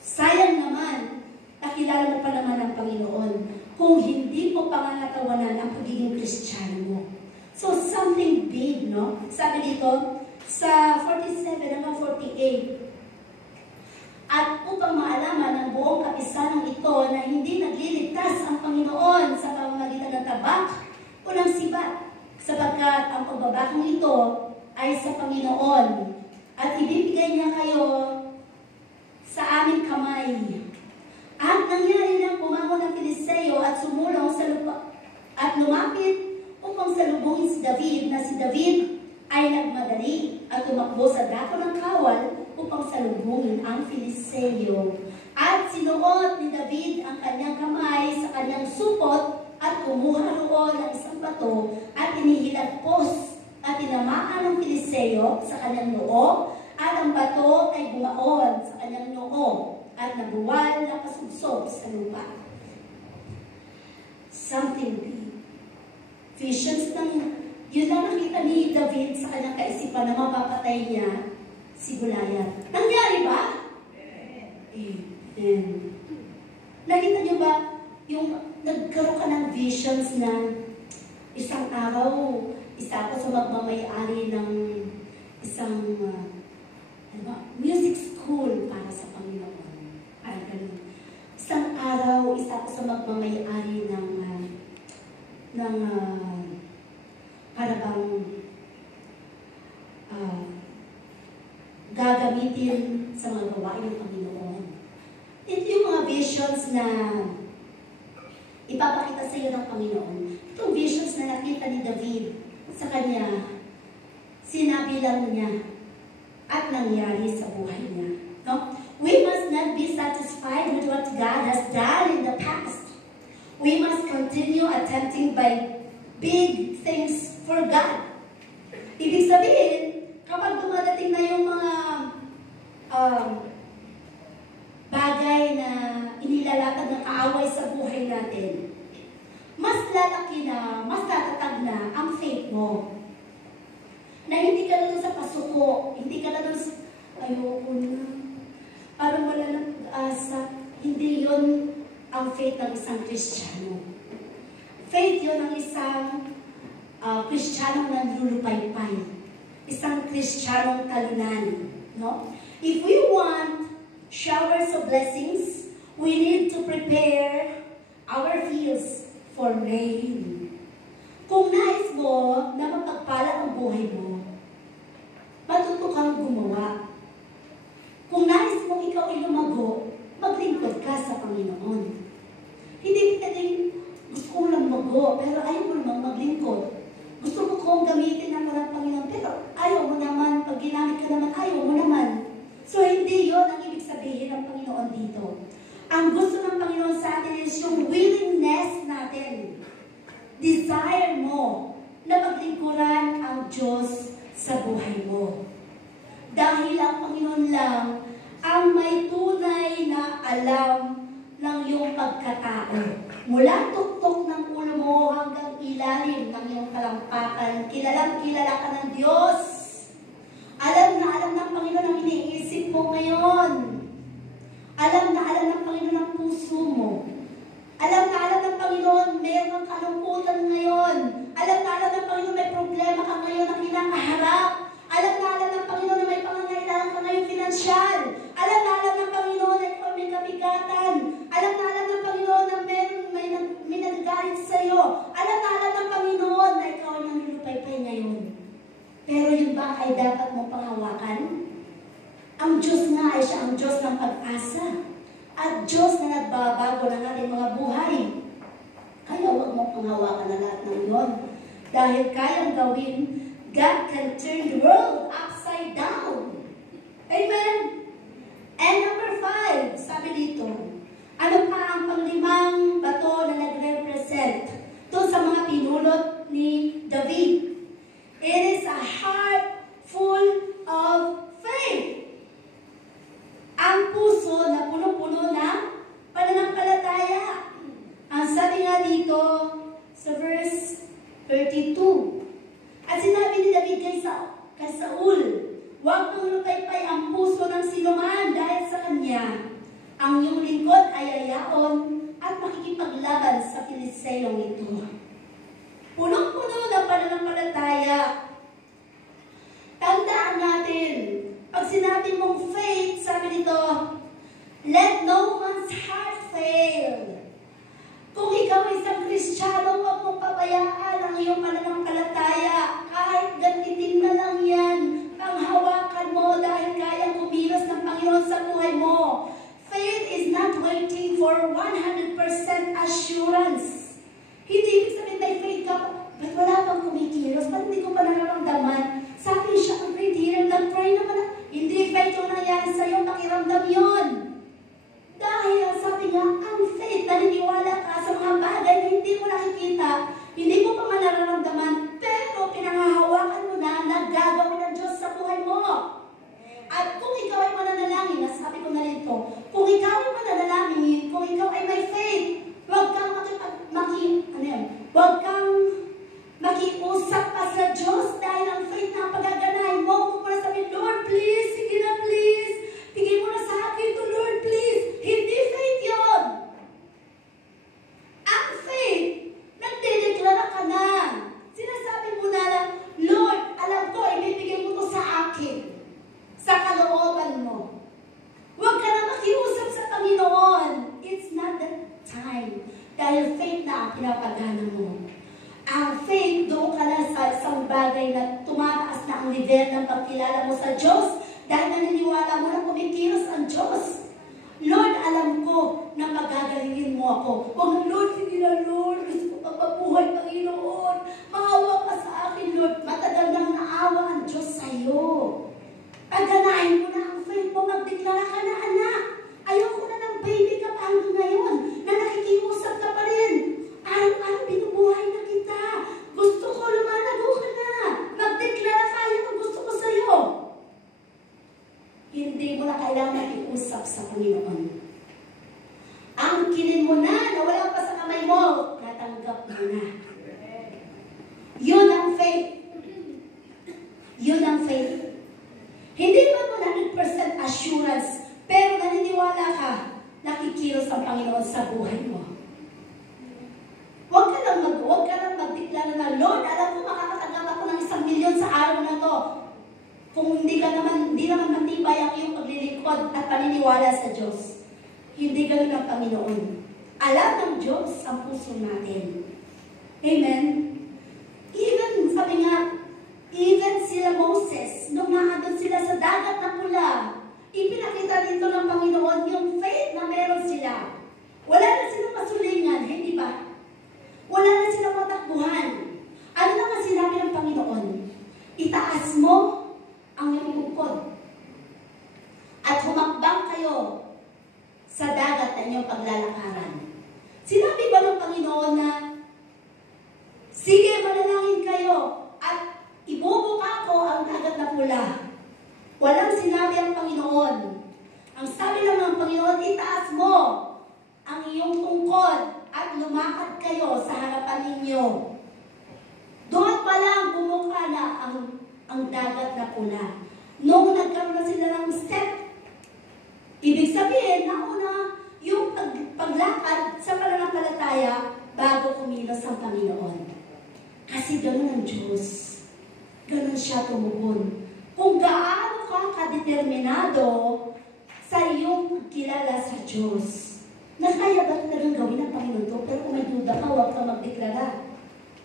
Sayang naman, nakilala mo pa naman ang Panginoon kung hindi mo pangangatawanan ang pagiging Kristiyano mo. So, something big, no? Sabi dito, sa 47 hanggang 48, at upang maalaman ng buong kapisanan ito na hindi nagliligtas ang Panginoon sa pamamagitan ng tabak o ng sibat, sapagkat ang pagbabakong ito ay sa Panginoon at ibibigay niya kayo sa aming kamay. At nangyari na pumangon ng Filiseo at sumulong sa lupa at lumapit upang salubungin si David, na si David ay nagmadali at tumakbo sa dako ng kawal upang salubungin ang Filiseo. At sinuot ni David ang kanyang kamay sa kanyang supot at kumuha roon ng isang bato at inihilagpos at tinamaan ng Filiseo sa kanyang noo, at ang bato ay bumaon sa kanyang noo at nabuwal na pasubsob sa lupa. Something big. Visions ng yun lang nakita ni David sa kanyang kaisipan na mapapatay niya si Goliath. Nangyari ba? Amen. Nakita niyo ba yung nagkaroon ka ng visions na isang araw, isa ako sa magmamayari ng isang music school para sa Panginoon. Parang ganun. Isang araw, isa ako sa magmamayari ng parang gagamitin sa mga gawain ng Panginoon. Ito yung mga visions na ipapakita sa iyo ng Panginoon. Itong visions na nakita ni David sa kanya, sinabi lang niya at nangyari sa buhay niya. No? We must not be satisfied with what God has done in the past. We must continue attempting by big things for God. Ibig sabihin, kapag dumadating na yung mga bagay na inilalatag ng kaaway sa buhay natin, mas lalaki na, mas tatatag na ang faith mo. Na hindi ka na sa pasuko, hindi ka na sa ayoko na, parang wala ng pag-asa. Hindi yon ang faith ng isang Kristiyano. Faith yon ng isang Kristiyano na lulupaypay. Isang Kristiyanong talunan. No? If we want showers of blessings, we need to prepare our fields for rain. Kung nais mo na mapagpala ang buhay mo, matuto kang gumawa. Kung nais mo ikaw ay lumago, maglingkod ka sa Panginoon. Hindi pwedeng gusto ko lang lumago, pero ayaw mo namang maglingkod. Gusto mo kong gamitin ako ng Panginoon, pero ayaw mo naman, pag ginamit ka naman, ayaw mo naman. So hindi yon ang ibig sabihin ng Panginoon dito. Ang gusto ng Panginoon sa atin is yung willingness natin. Desire mo na maglingkuran ang Diyos sa buhay mo. Dahil ang Panginoon lang ang may tunay na alam ng iyong pagkatao. Mula tuktok ng ulo mo hanggang ilalim ng iyong kalampakan, kilalang-kilala ka ng Diyos. Alam na alam ng Panginoon ang iniisip mo ngayon. Alam na alam ng Panginoon ang puso mo. Alam na alam ng Panginoon mayroong kalungkutan ngayon. Alam na alam ng Panginoon may problema ka ngayon na kinakaharap. Alam na alam ng Panginoon na may Diyos nga ay siya ang Diyos ng pag-asa at Diyos na nagbabago ng ating mga buhay. Kaya huwag mo panghawakan na lahat ng yun. Dahil kayang gawin, God can turn the world upside down. Amen? And number 5, sabi dito, ano pa ang panglimang bato na nag-represent doon sa mga pinulot ni David? It is a heart full of faith. Ang puso na puno-puno ng pananampalataya. Ang sabi nga dito sa verse 32, at sinabi ni David kay Saul, huwag mong lupay-pay ang puso ng sinuman dahil sa kanya. Ang iyong lingkod ay ayaon at makikipaglaban sa Filiseyong ito. Punong-puno ng pananampalataya. Tandaan natin, pag sinabi mong faith, sabi nito, let no man's heart fail. Kung ikaw ay isang Kristiyano, huwag mong pabayaan ang iyong pananampalataya. Kahit ganitin na lang yan, panghawakan mo dahil kayang kumilos ng Panginoon sa buhay mo. Faith is not waiting for 100% assurance. Hindi ibig sabihin may faith ka, ba't wala pang kumikilos? Ba't hindi ko pa nararamdaman? Sabi siya, ang great healer, nag-pray naman. Hindi faith yung nangyari sa'yo, pakiramdam yun. Dahil sabi nga, ang faith, naniniwala ka sa mga bagay na hindi mo nakikita, hindi mo pa man nararamdaman, pero pinangahawakan mo na gagawin ng Diyos sa buhay mo. At kung ikaw ay mananalangin, nasabi ko na rin to, kung ikaw ay mananalangin, kung ikaw ay may faith, huwag kang makiusap pa sa Diyos dahil ang faith na pagaganahin mo, kung para sabihin, Lord, please, sige na please, tigil mo na sa akin to, Lord, please. Hindi faith yun. Ang faith, nagdedeklara ka na. Sinasabi mo na lang, Lord, alam ko, ibibigay mo to sa akin, sa kalooban mo. Huwag ka na makiusap sa Panginoon. It's not the time. Dahil faith na ang pinapagana mo. Ang faith, doon ka na sa isang bagay na tumataas na ang level ng pagkilala mo sa Diyos dahil naniniwala mo na kumikilos ang Diyos. Lord, alam ko na magagalingin mo ako. Huwag na, Lord, sige na, Lord. Gusto ko pagpabuhay, Panginoon. Maawa ka sa akin, Lord. Matagal nang naawa ang Diyos sa iyo. Paganahin mo na ang faith mo, magdeklara ka na, anak. Ayoko na ng baby ka pa hanggang ngayon na nakikiusap ka pa rin. Araw-araw binubuhay na kita. Gusto ko, lumalago ka na. Magdeklara ka, yan ang gusto ko sa'yo. Hindi mo na kailangan nakiusap sa Panginoon. Angkinin mo na wala pa sa kamay mo, natanggap mo na. Yun ang faith. Yun ang faith. Hindi ba 100% assurance, pero naniniwala ka, nakikilos ang Panginoon sa buhay mo. Huwag ka lang magdeklara na, Lord, alam ko makakatanggap ako ng 1,000,000 sa araw na to. Kung hindi naman matibay ang iyong paglilingkod at paniniwala sa Diyos. Hindi ganun ang Panginoon. Alam ng Diyos ang puso natin. Amen? Even sila Moses, nung naandun sila sa dagat na pula, ipinakita dito ng Panginoon yung faith na meron sila. Wala na silang masulingan, hindi ba? Wala na silang matakbuhan. Ano naman sinabi ng Panginoon? Itaas mo ang iyong bukod at humakbang kayo sa dagat na inyong paglalakaran. Sinabi ba ng Panginoon na, sige, manalangin kayo at ibubuka ko ang dagat na pula? Walang sinabi ang Panginoon. Ang sabi lang ng Panginoon, itaas mo ang iyong tungkod at lumakad kayo sa harapan ninyo. Doon pa lang bumuka na ang dagat na pula. Noong nagkaroon na sila ng step, ibig sabihin, nauna yung paglakad sa pananampalataya bago kumilos ang Panginoon. Kasi gano'n ang Diyos. Gano'n siya tumubon. Kung gaano ka kadeterminado sa iyong pagkilala sa Diyos, na kaya ba talagang gawin ng Panginoon to? Pero kung may duda ka, huwag ka magdeklara.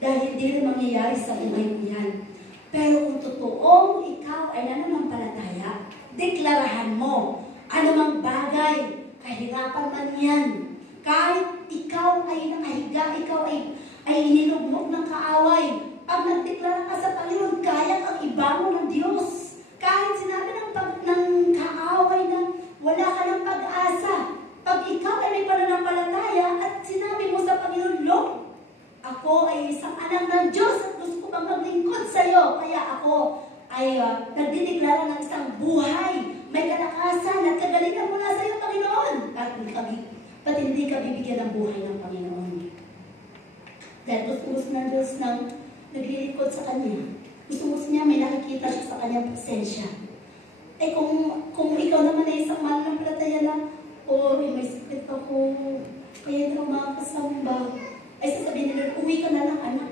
Dahil hindi rin mangyayari sa buhay mo yan. Pero kung totoong ikaw ay nananampalataya, deklarahan mo. Anumang bagay, kahirapan man yan. Kahit ikaw ay nakahiga, ikaw ay inilugmok ng kaaway. Pag nagdeklara ka sa Panginoon, kaya kang ibangon ng Diyos. Kahit sinabi ng kaaway na wala ka ng pag-asa. Pag ikaw ay may pananampalataya at sinabi mo sa Panginoon, Lord, ako ay isang anak ng Diyos at gusto ko bang maglingkod sa iyo. Kaya ako ay nagdideklara ng isang buhay. May kalakasan at kagalingan mula sa iyo, Panginoon. At hindi ka bibigyan ng buhay ng Panginoon. Dahil gusto ng Diyos nang naglilingkod sa Kanya. Gusto niya may nakikita siya sa Kanyang presensya. Eh kung ikaw naman ay isang mananampalataya na, may sakit ako, kaya hindi ako makakasamba, ay sasabihin nila, uwi ka na lang, anak.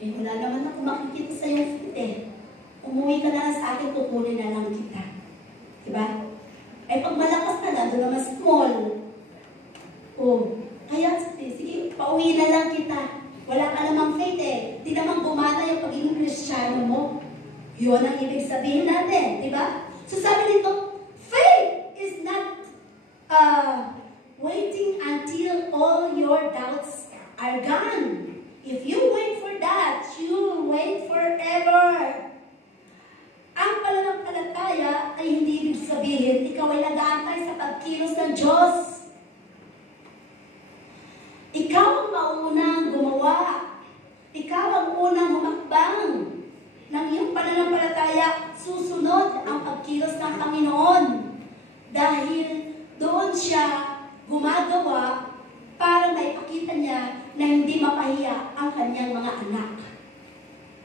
Eh, wala naman ako makikita sa iyong fit. Umuwi ka na lang sa akin, kukunin na lang kita. Diba? Eh, pag malakas na lang, doon naman small. Kaya, sige, pauwi na lang kita. Wala ka namang faith Di naman gumana yung pagiging Kristiyano mo. Yun ang ibig sabihin natin. Diba? So, sabi dito, faith is not waiting until all your doubts are gone. If you wait for that, you will wait forever. Ang pananampalataya ay hindi ibig sabihin, ikaw ay nag-aantay sa pagkilos ng Diyos. Ikaw ang maunang gumawa. Ikaw ang unang humakbang ng iyong pananampalataya. Susunod ang pagkilos ng Panginoon. Dahil doon siya gumagawa para maipakita niya na hindi mapahiya ang kanyang mga anak.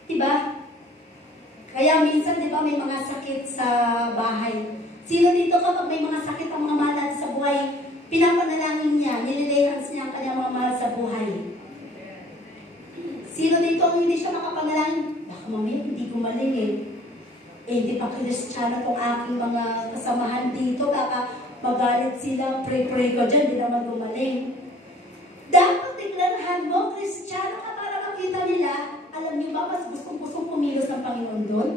Diba? Kaya minsan, diba, may mga sakit sa bahay. Sino dito kapag may mga sakit ang mga mahal sa buhay, pinapanalangin niya, nililehans niya ang kanyang mga mahal sa buhay? Sino dito ang hindi siya nakapanalangin? Baka mamaya, hindi gumaling hindi pa Kristiyano itong aking mga kasamahan dito, baka magalit sila, pray-pray ko dyan, hindi naman gumaling. Dapat deklarahan mo, Kristiyano ka para makita nila, alam niyo ba, mas gustong-gustong pumilos ng Panginoon doon?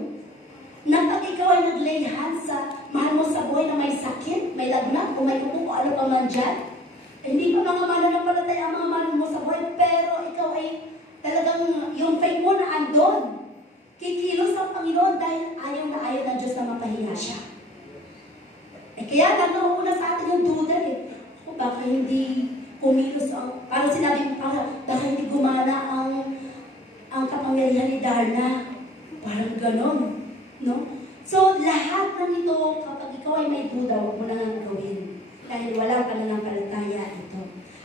Na pag ikaw ay nag-lay hands sa mahal mo sa buhay na may sakit, may lagnat, o may upo, ano pa man dyan, hindi pa mga mananampalataya ang mga mahal mo sa buhay, pero ikaw ay talagang yung faith mo na andon. Kikilos ang Panginoon dahil ayaw na ayaw ng Diyos na mapahiya siya. Kaya nagkakauna sa atin yung duda baka hindi pumilos ang, parang sinabi mo, baka hindi gumana ang kapangyarihan ni Darna. Parang ganon. No? So, lahat ng ito, kapag ikaw ay may duda, huwag mo na nga gawin. Dahil wala ka na ng palataya ito.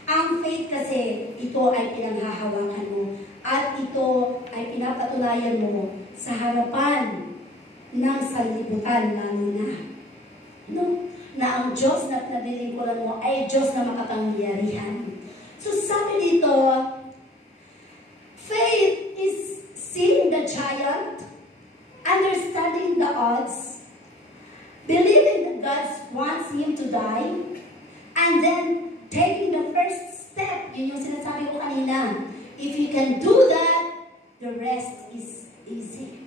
Ang faith kasi, ito ay pinanghahawakan mo. At ito ay pinapatunayan mo sa harapan ng sanlibutan, lalo na. No? Na ang Diyos na pinalilingkuran mo ay Diyos na makapangyarihan. So sabi dito, faith is seeing the giant, understanding the odds, believing that God wants him to die, and then taking the first step. Yun yung sinasabi ko kanina. If you can do that, the rest is easy.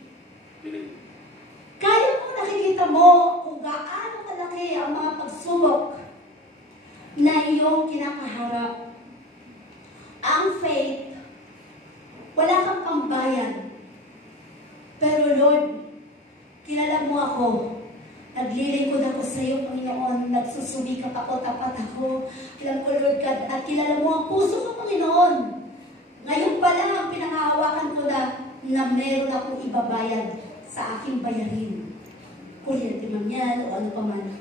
Kaya kung nakikita mo kung gaano kalaki ang mga pagsubok na iyong kinakaharap. Ang faith, wala kang pambayad. Pero Lord, kilala mo ako. Naglilingkod ako sa iyo, Panginoon. Nagsusumikap ako, tapat ako. Alam ko, Lord God, at kilala mo ang puso ko, Panginoon. Ngayon pa lang ang pinangahawakan ko na meron akong ibabayad sa aking bayarin. Kuryente man yan o ano pa man.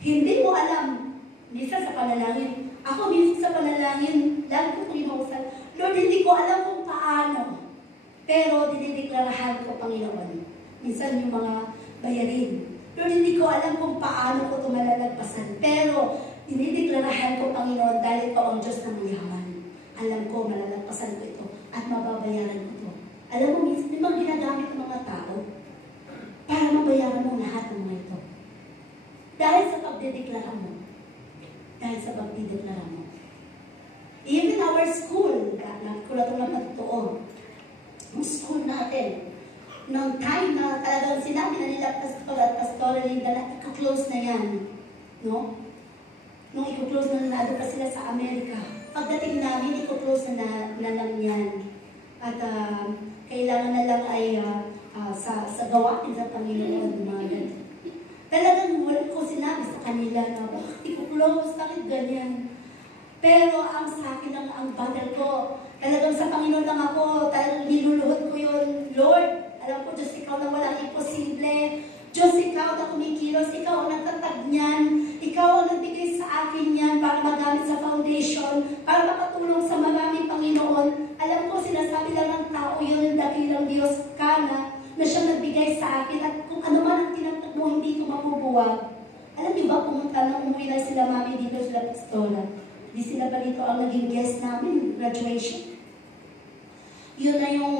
Hindi mo alam. Minsan sa panalangin. Ako minsan sa panalangin, lagi ko kalimutan. Lord, hindi ko alam kung paano. Pero dinideklarahan ko, Panginoon. Minsan yung mga bayarin. Lord, hindi ko alam kung paano ko ito malalagpasan. Pero dinideklarahan ko, Panginoon, dahil ito ang Diyos na mayaman. Alam ko, malalagpasan ko ito at mababayaran ko ito. Alam mo, minsan, di ba ginagamit ng mga tao para mabayaran mo lahat ng mga ito? Dahil sa pagdedeklara mo. Dahil sa pagdedeklara mo. Even our school, kulat lang na totoo, yung school natin, ng time na talagang sinabi na nila Pastor at Pastora Linda na ika-close na yan. No? Nung ika-close na nado pa sila sa Amerika. Pagdating namin, ika-close na lang yan. At kailangan na lang ay sa gawain sa Panginoon. Talagang wala ko sinabi sa kanila na bakit ika-close, bakit ganyan. Pero ang sa akin, ang battle ko, talagang sa Panginoon lang ako, talagang niluluhod ko yun, Lord. Alam ko, Diyos, ikaw na walang imposible. Diyos, ikaw na kumikilos. Ikaw ang nagtatag niyan. Ikaw ang nagbigay sa akin yan para magamit sa foundation, para makatulong sa maraming Panginoon. Alam ko, sinasabi lang ng tao yun, dakilang Diyos ka na siya nagbigay sa akin. At kung ano man ang tinatag mo, hindi ko mabubuwag. Alam niyo ba, pumunta na umuwi na sila mami dito, sila Pastora. Di sila ba dito ang naging guest namin, graduation? Yun na yung...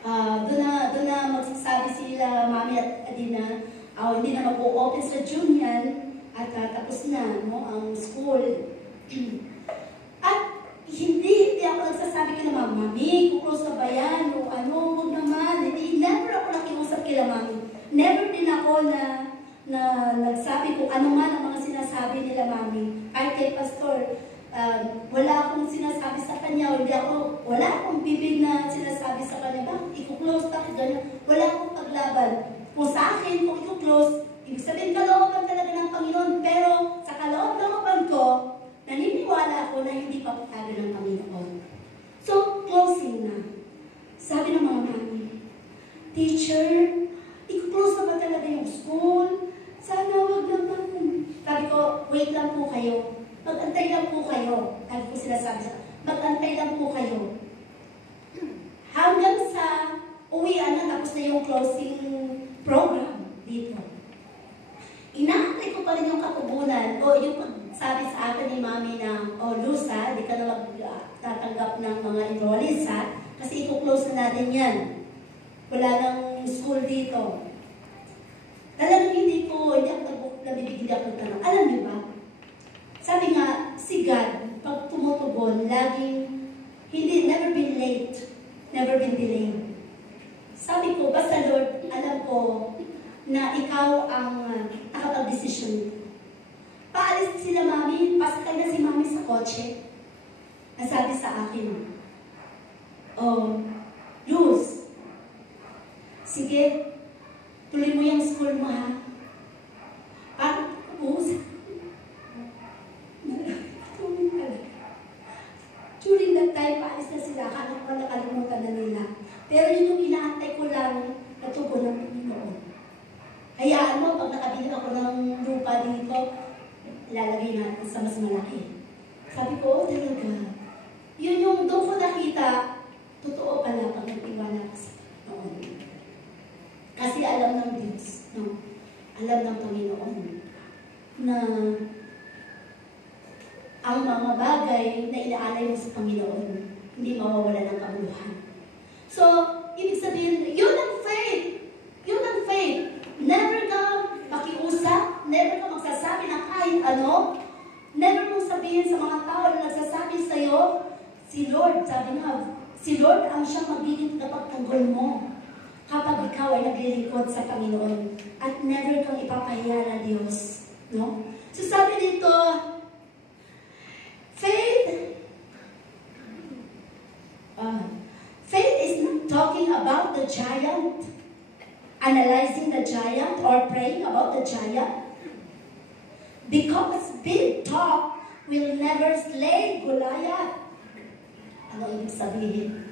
doon na magsasabi sila, Mami at Adina, hindi na mag-o-open sa June yan, at tapos na, no, ang school. At hindi ako nagsasabi kila Mami, kuklose na ba yan, o ano, huwag naman. Never ako nakiusap kila Mami. Never din ako na nagsabi kung ano man ang mga sinasabi nila Mami. Kahit kay Pastor, wala akong sinasabi sa kanya, wala akong bibig na sinasabi sa kanya, bakit i-close, bakit ganyan, wala akong paglaban. Kung sa akin, kung i-close, ibig sabihin kalooban talaga ng Panginoon, pero sa kalooban ko, naniniwala ako na hindi pa pagkaga ng Panginoon. So, closing na. Sabi ng mga mami, teacher, i-close na ba talaga yung school? Sana wag naman. Sabi ko, wait lang po kayo. Mag-antay lang po kayo. Sabi ko sinasabi sa mag-antay lang po kayo. Hanggang sa uwian na tapos na yung closing program dito. Inaantay ko pa rin yung katubunan o yung sabi sa akin ni Mami na, Lusa, di ka na magtatanggap ng mga enrollees ha? Kasi i-close na natin yan. Wala nang school dito. Talagang hindi ako nabibigyan ako ng tanong. Alam niyo ba? Sabi nga, si God, pag tumutugon, laging, never been late, never been delayed. Sabi ko, basta Lord, alam ko na ikaw ang nakapag-desisyon. Paalis sila Mami, pasakay na si Mami sa kotse. Nasabi sa akin, Luz, sige, tuloy mo yung school mo ha. Parang uusap. During that time, paalis na sila, akala ko nakalimutan na nila. Pero yun yung inaantay ko lang na tugon ng Panginoon. Hayaan mo, pag nakabili ako ng lupa dito, ilalagay natin sa mas malaki. Sabi ko, talaga. Yun yung doon ko nakita, totoo pala pag nagtiwala ka sa Panginoon. Kasi alam ng Diyos, no? Alam ng Panginoon na ang mga bagay na inaalay mo sa Panginoon, hindi mawawala ng kabuluhan. So, ibig sabihin, yun ang faith. Yun ang faith. Never ka makiusap, never ka magsasabi na kahit ano, never mong sabihin sa mga tao na nagsasabi sa'yo, si Lord, sabi nga, si Lord ang siyang magiging kapagtanggol mo kapag ikaw ay naglilingkod sa Panginoon at never kang ipapahiya ng Diyos. No? So sabi dito, faith is not talking about the giant, analyzing the giant or praying about the giant. Because big talk will never slay Goliath. Ano ibig sabihin?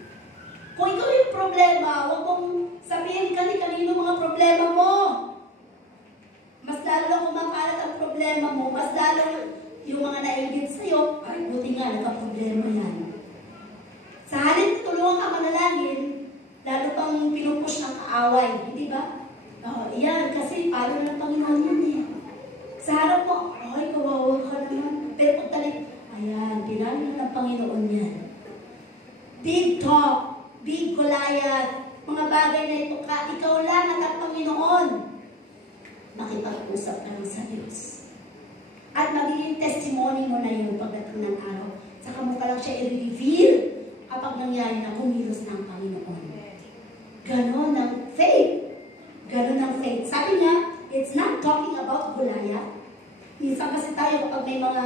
Kung ikaw yung problema, huwag mong sabihin kanino mga problema mo. Mas lalo kumakalat ang problema mo, mas lalo yung mga nainggit sa'yo, ay buti nga, nagka-problema yan. Sa halip tulungan ka manalangin, lalo pang pinupush ng kaaway, hindi ba? Yan, kasi palo ng Panginoon yun eh. Sa harap mo, ay, kawawa ka naman. Pero pag talik, ayan, pinalo ng Panginoon yan. Big talk, big Goliath, mga bagay na ito ka, ikaw lang at ang Panginoon. Makipag-usap ka lang sa Diyos. At magiging testimony mo na yun pagdating ng araw. Saka mo pa lang siya i-reveal kapag nangyari na kumilos ng Panginoon. Ganon ang faith. Ganun ang faith. Sabi nga, it's not talking about Goliath. Minsan kasi tayo kapag may mga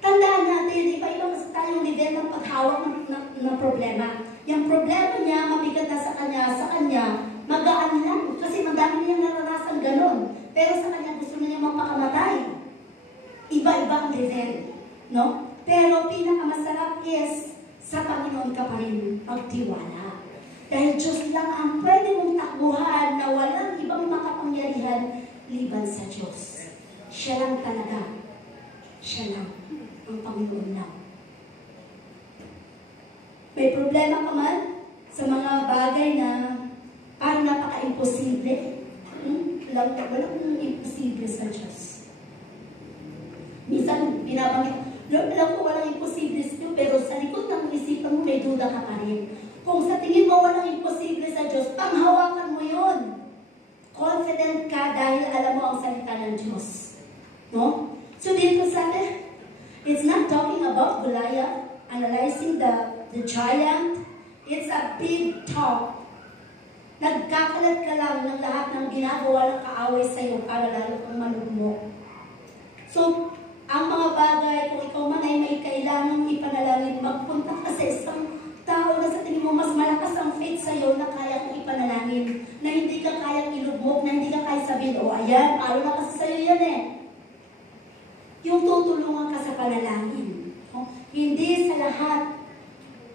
tandaan natin, iba-iba kasi tayong level ng paghawak ng problema. Yung problema niya, mabigat na sa kanya, magaan lang. Kasi madami niyang naranasan ganun. Pero sa kanya, gusto niya magpakamatay. Iba-iba ang level. No? Pero pinakamasarap is, sa Panginoon ka pa rin magtiwala. Dahil Diyos lang ang pwede mong takbuhan na walang ibang makapangyarihan liban sa Diyos. Siya lang talaga. Siya lang. Ang Panginoon lang. May problema ka man sa mga bagay na parang napaka-imposible. Walang imposible sa Diyos. Minsan, binabanggit, Lord, alam ko walang imposible sa Diyos, pero sa likod ng isipan mo, may duda ka pa rin. Kung sa tingin mo walang imposible sa Diyos, panghawakan mo yun. Confident ka dahil alam mo ang salita ng Diyos. No? So dito sabi, it's not talking about Goliath, analyzing the giant. It's a big talk. Nagkakalat ka lang ng lahat ng ginagawa ng kaaway sa iyo para lalo kang malugmok. So, ang mga bagay, kung ikaw man ay may kailangan ipanalangin, magpunta ka sa isang tao na sa tingin mo mas malakas ang faith sa iyo na kaya kong ipanalangin, na hindi ka kayang ilugmok, na hindi ka kaya sabihin, ayan, palo na kasi sa iyo yan eh. Yung tutulungan ka sa panalangin. Hindi sa lahat.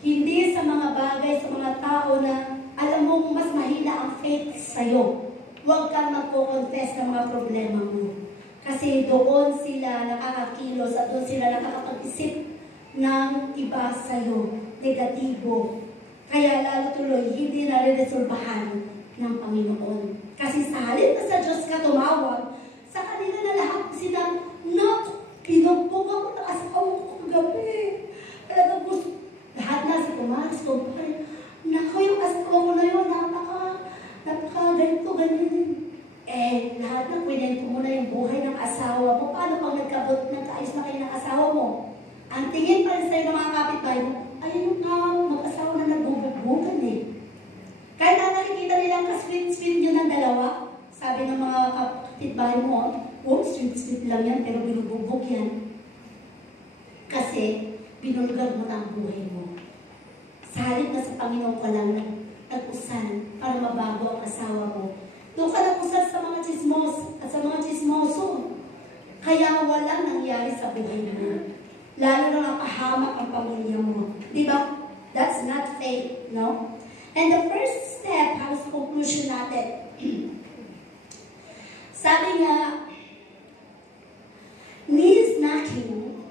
Hindi sa mga bagay, sa mga tao na alam mong mas mahina ang faith sa'yo. Huwag kang magpo-confess ng mga problema mo. Kasi doon sila nakakakilos at doon sila nakakapag-isip ng iba sa'yo. Negatibo. Kaya lalo tuloy, hindi nare-resolbahan ng Panginoon. Kasi sa halip na sa Diyos ka tumawag, sa kanila na lahat sila, pinugbog ako na asawa ko kagabi. Talagang gusto, lahat na si Kumaris, kumpare, naku, yung asawa ko na yun, ganito, ganyan. Lahat na kwento mo na yung buhay ng asawa mo. Paano pag nagkaayos na kayo ng asawa mo? Ang tingin pa rin sa'yo ng mga kapitbahay mo, ayun nga, mag-asawa na nagbubugan eh. Kahit na nakikita nilang ka-sweet-sweet nyo ng dalawa, sabi ng mga kapitbahay mo, sweet-sweet lang yan, pero binububog yan. Kasi, binulgar mo na ang buhay mo. Sa halip na sa Panginoon ka lang nag-usan para mabago ang asawa mo. Doon ka nag-usan sa mga chismos at sa mga chismoso. Kaya walang nangyari sa buhay mo. Lalo na nakahamak ang pamilya mo. Diba? That's not faith, no? And the first step, hanggang sa conclusion natin. Sabi nga, knees knocking,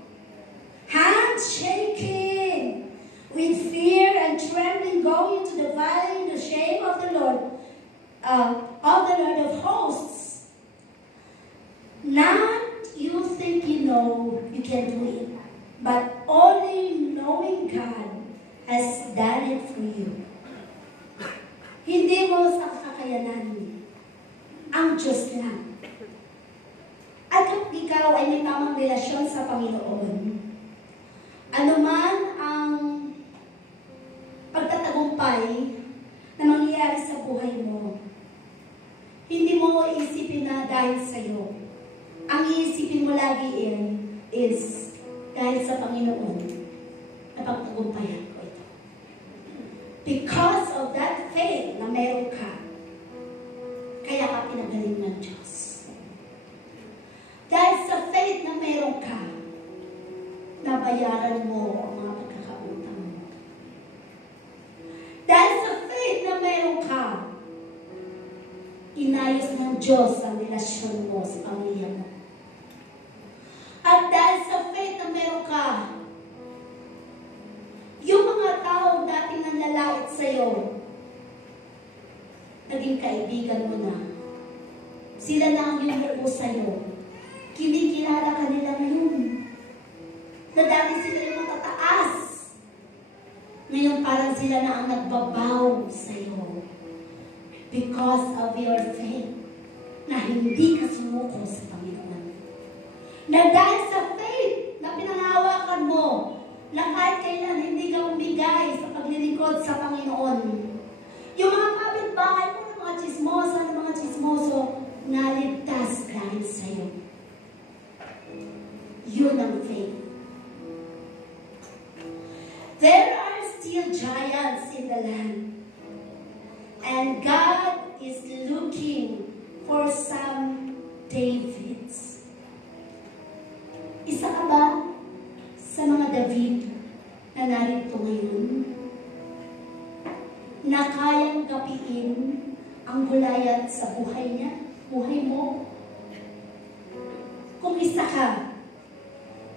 hands shaking, with fear and trembling, going to the valley in the shame of the Lord of hosts. Not you think you know you can do it, but only knowing God has done it for you. Hindi mo sa kakayanan, ang Diyos lang. At kung ikaw ay may tamang relasyon sa Panginoon, anuman ang pagtatagumpay na mangyayari sa buhay mo, hindi mo iisipin na dahil sa'yo. Ang iisipin mo lagi is dahil sa Panginoon na pagtagumpayan ko ito. Because of that faith na meron ka, kaya ka pinagaling ng Diyos. Dahil sa faith na meron ka, nabayaran mo ang mga pagkakautang mo. Dahil sa faith na meron ka, inayos ng Diyos ang relasyon mo sa pamilya mo. At dahil sa faith na meron ka, yung mga tao dating nanlalait sa'yo, naging kaibigan mo na. Sila na ang yung sa'yo. Kinikilala ka nila ngayon. Na dati sila yung matataas. Ngayon parang sila na ang nagbabaw sa'yo. Because of your faith. Na hindi ka sumuko sa Panginoon. Na dahil sa faith na pinangahawakan mo, na kahit kailan hindi ka umigay sa paglilingkod sa Panginoon. Yung mga kapitbahay mo, mga chismoso, naligtas dahil sa'yo. Yun ang faith. There are still giants in the land. And God is looking for some Davids. Isa ka ba sa mga David na narito ngayon? Na kayang gapiin ang Goliath sa buhay niya, buhay mo? Kung isa ka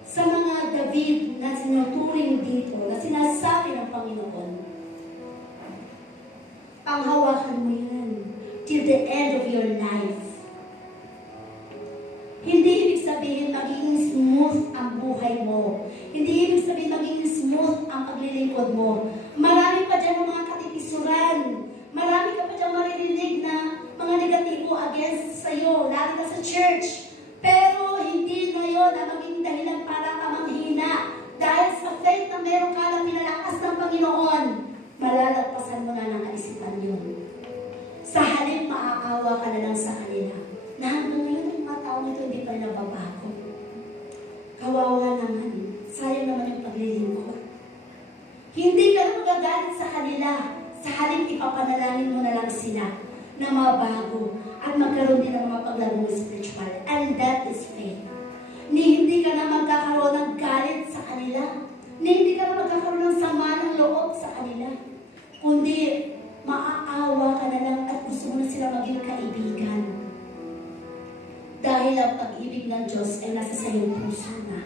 sa mga David na sinuturing dito, na sinasabi ng Panginoon, panghawakan mo yan till the end of your life. Hindi ibig sabihin magiging smooth ang buhay mo. Hindi ibig sabihin magiging smooth ang paglilingkod mo. Marami pa dyan ng mga katipisuran. Marami ka pa dyan maririnig na mga negatibo against sa'yo, lalo na sa church. Pero hindi na yun ang maging dahilan para ka manghina. Dahil sa faith na meron ka lang pinalakas ng Panginoon, malalagpasan mo na ng kaisipan yun. Sa halip, maaawa ka na lang sa kanila. Na hanggang ngayon, ang mga tao nito hindi pa nababago. Kawawa naman. Sayang naman yung paglilingkod. Hindi ka na magagalit sa kanila. Sa halip, ipapanalangin mo na lang sila na mabago at magkaroon din ng mga paglagong spiritual. And that is faith. Hindi ka na magkakaroon ng galit sa kanila. Hindi ka na magkakaroon ng sama ng loob sa kanila. Kundi, maaawa ka na lang at gusto mo na sila maging kaibigan. Dahil ang pag-ibig ng Diyos ay nasa sa iyong puso na.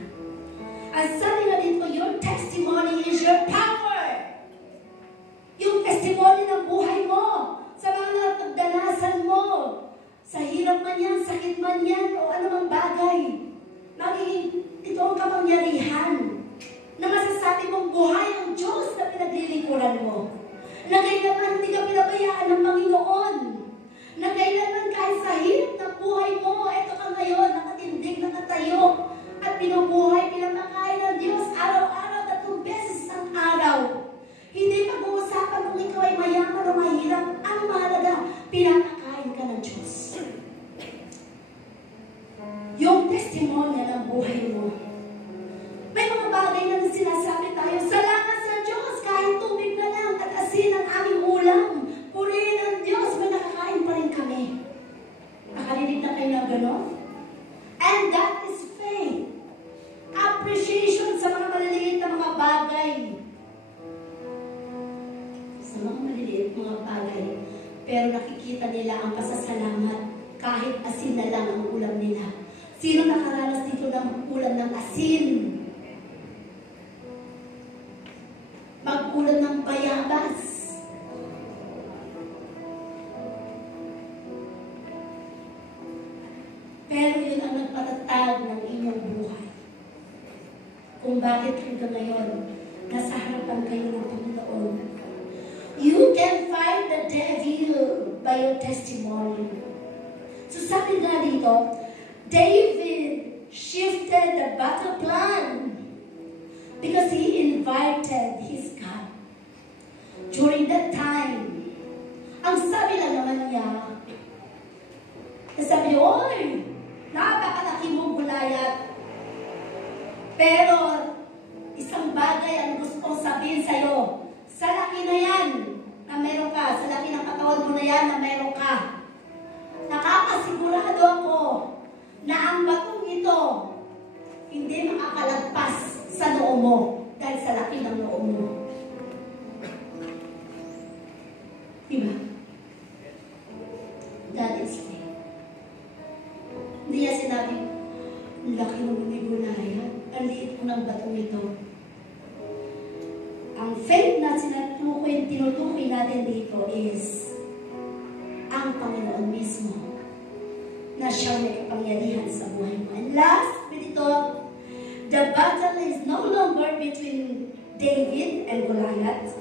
At sabi nga dito, your testimony is your power. Yung testimony ng buhay mo, sa mga pagdanasan mo, sa hirap man yan, sakit man yan, o anumang bagay, magiging ito ang kapangyarihan na masasabi mong buhay ang Diyos na pinaglilingkuran mo. Na kailanman hindi ka pinabayaan ng Panginoon. Na kailanman kahit sa hirap ng buhay mo, eto ka ngayon, nakatindig, nakatayo, at pinubuhay, pinamakain ng Diyos araw-araw, 3 beses ang araw. Hindi pag-uusapan kung ikaw ay mayaman o mahirap. Ang mahalaga, pinapakain ka ng Diyos. Yung testimonya ng buhay mo. May mga bagay na sinasabi tayo, salamat sa Diyos, kahit tubig na lang at asin ang aming ulam. Purihin ang Diyos, may nakakain pa rin kami. Nakarinig na kayo ng gano'n? And that is faith. Appreciation sa mga maliliit na mga bagay. Sa mga maliliit mga bagay. Pero nakikita nila ang pasasalamat kahit asin na lang ang ulam nila. Sino nakaranas dito ng ulam ng asin? Mag-ulam ng bayabas. Pero yun ang nagpatatag ng inyong buhay. Kung bakit hanggang ngayon, nasa harapan kayo ng Panginoon. You can fight the devil by your testimony. So sabi nga dito, David shifted the battle plan because he invited his God. During that time, ang sabi lang naman niya, sabi niya, oy, napakalaki mong Goliath. Pero, isang bagay ang gusto kong sabihin sa'yo, sa laki na yan na meron ka, sa laki ng katawan mo na yan na meron ka, nakakasigurado ako na ang batong ito hindi makakalagpas sa noo mo dahil sa laki ng noo mo. Diba? That is faith. Hindi niya sinabi, laki ng Goliath, ang liit mo ng batong ito. Ang faith na tinutukoy natin dito is ang Panginoon mismo na siya may kapangyarihan sa buhay mo. And last, dito, the battle is no longer between David and Goliath,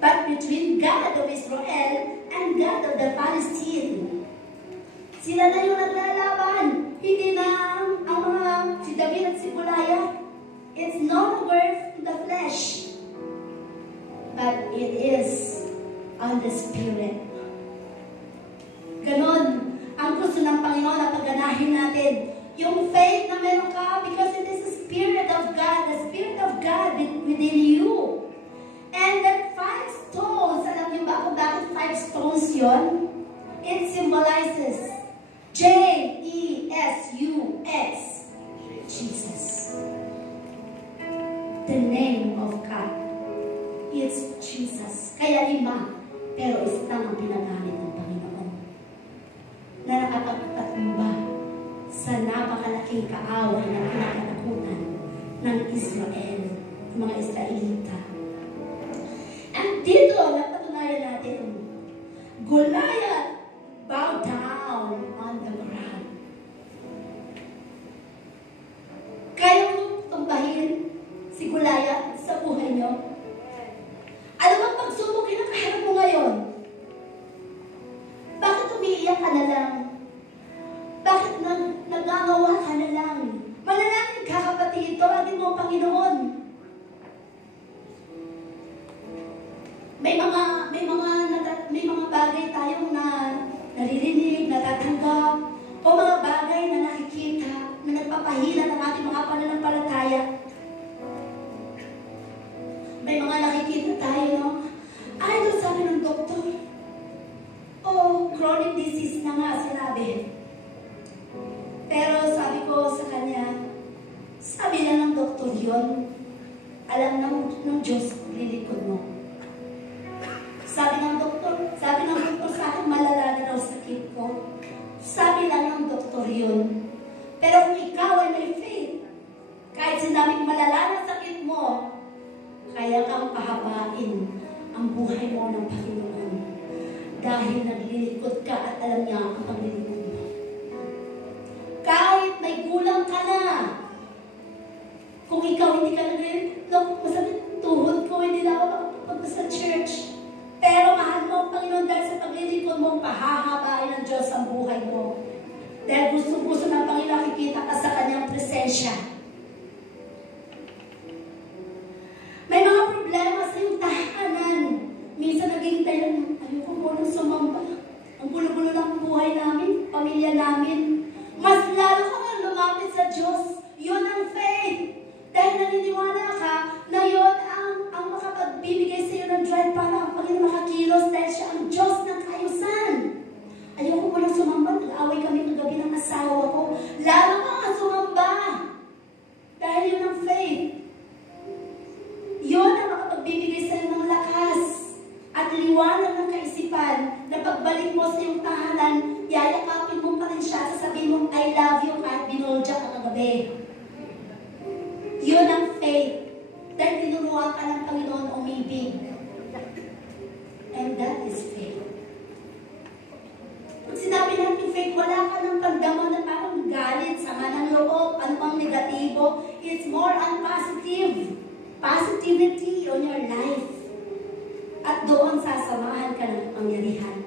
but between God of Israel and God of the Palestine. Sila na yung naglalaban. Hindi na ang mga si David at si Goliath. It's no longer in the flesh, but it is on the Spirit. Ganon ang gusto ng Panginoon natin yung faith na meron ka because it is the Spirit of God, within you. And that 5 stones, alam niyo ba kung bakit 5 stones yun? It symbolizes J-E-S-U-S, Jesus. The name of God. It's Jesus. Kaya 5, pero isa lang ang pinagamit ng Panginoon na nakakapagpatumba sa napakalaking kaaway na pinakalakunan ng Israel, ng mga Israelita. And dito, napatunayan natin, Goliath bowed down on the ground. Kaya mo tumbahin si Goliath sa buhay niyo? Ano bang pagsubok kinakaharap mo ngayon? Bakit umiiyak ka na lang? Bakit nagagawa ka na lang? Manalangin ka, kapatid, tawagin mo ang Panginoon. May mga bagay tayong naririnig, natatanggap, o mga bagay na nakikita, na nagpapahila ng ating mga pananampalataya. May mga nakikita tayo, no? Ay, doon sabi ng doktor, chronic disease na nga, sinabi. Pero sabi ko sa kanya, sabi lang ng doktor yun, alam ng Diyos, lilikod mo. Sabi ng doktor sa akin, malala na daw sakit ko. Sabi lang ng doktor yun. Pero kung ikaw ay may faith, kahit sinabing malala na sakit mo, kaya kang pahabain ang buhay mo ng Panginoon. Dahil naglilikod ka at alam niya ang paglilikod mo. Kahit may kulang ka na, kung ikaw hindi ka naglilikod, masakit tuhod ko, hindi na ako makapagpunta sa church. Pero mahal mo ang Panginoon dahil sa paglilikod mo, pahahabain ng Diyos ang buhay mo. Dahil gusto ng Panginoon nakikita ka sa kanyang presensya. May mga problema sa iyong tahanan. Minsan naghihintay lang, ayoko mo nang sumamba. Ang gulo-gulo ng buhay namin, pamilya namin. Mas lalo ka nga lumapit sa Diyos. Yun ang faith. Dahil naniniwala ka na yun ang makapagbibigay sa iyo ng drive para ang Panginoon makakilos dahil siya ang Diyos ng kaayusan. Ayoko mo lang sumamba. Nag-away kami kagabi ng asawa ko. Lalo ka nga sumamba. Dahil yun ang faith. Yun ang makapagbibigay sa iyo ng lakas at liwanag ng kaisipan na pagbalik mo sa iyong tahanan, yayakapin mo pa rin siya, sasabihin mo, I love you kahit binolja ka kagabi. Yun ang faith. Dahil tinuruan ka ng Panginoon umibig. And that is faith. Pag sinabi natin faith, wala ka ng pagdama na parang galit, sama ng loob, anumang negatibo. It's more on positivity on your life. At doon sasamahan ka ng kapangyarihan.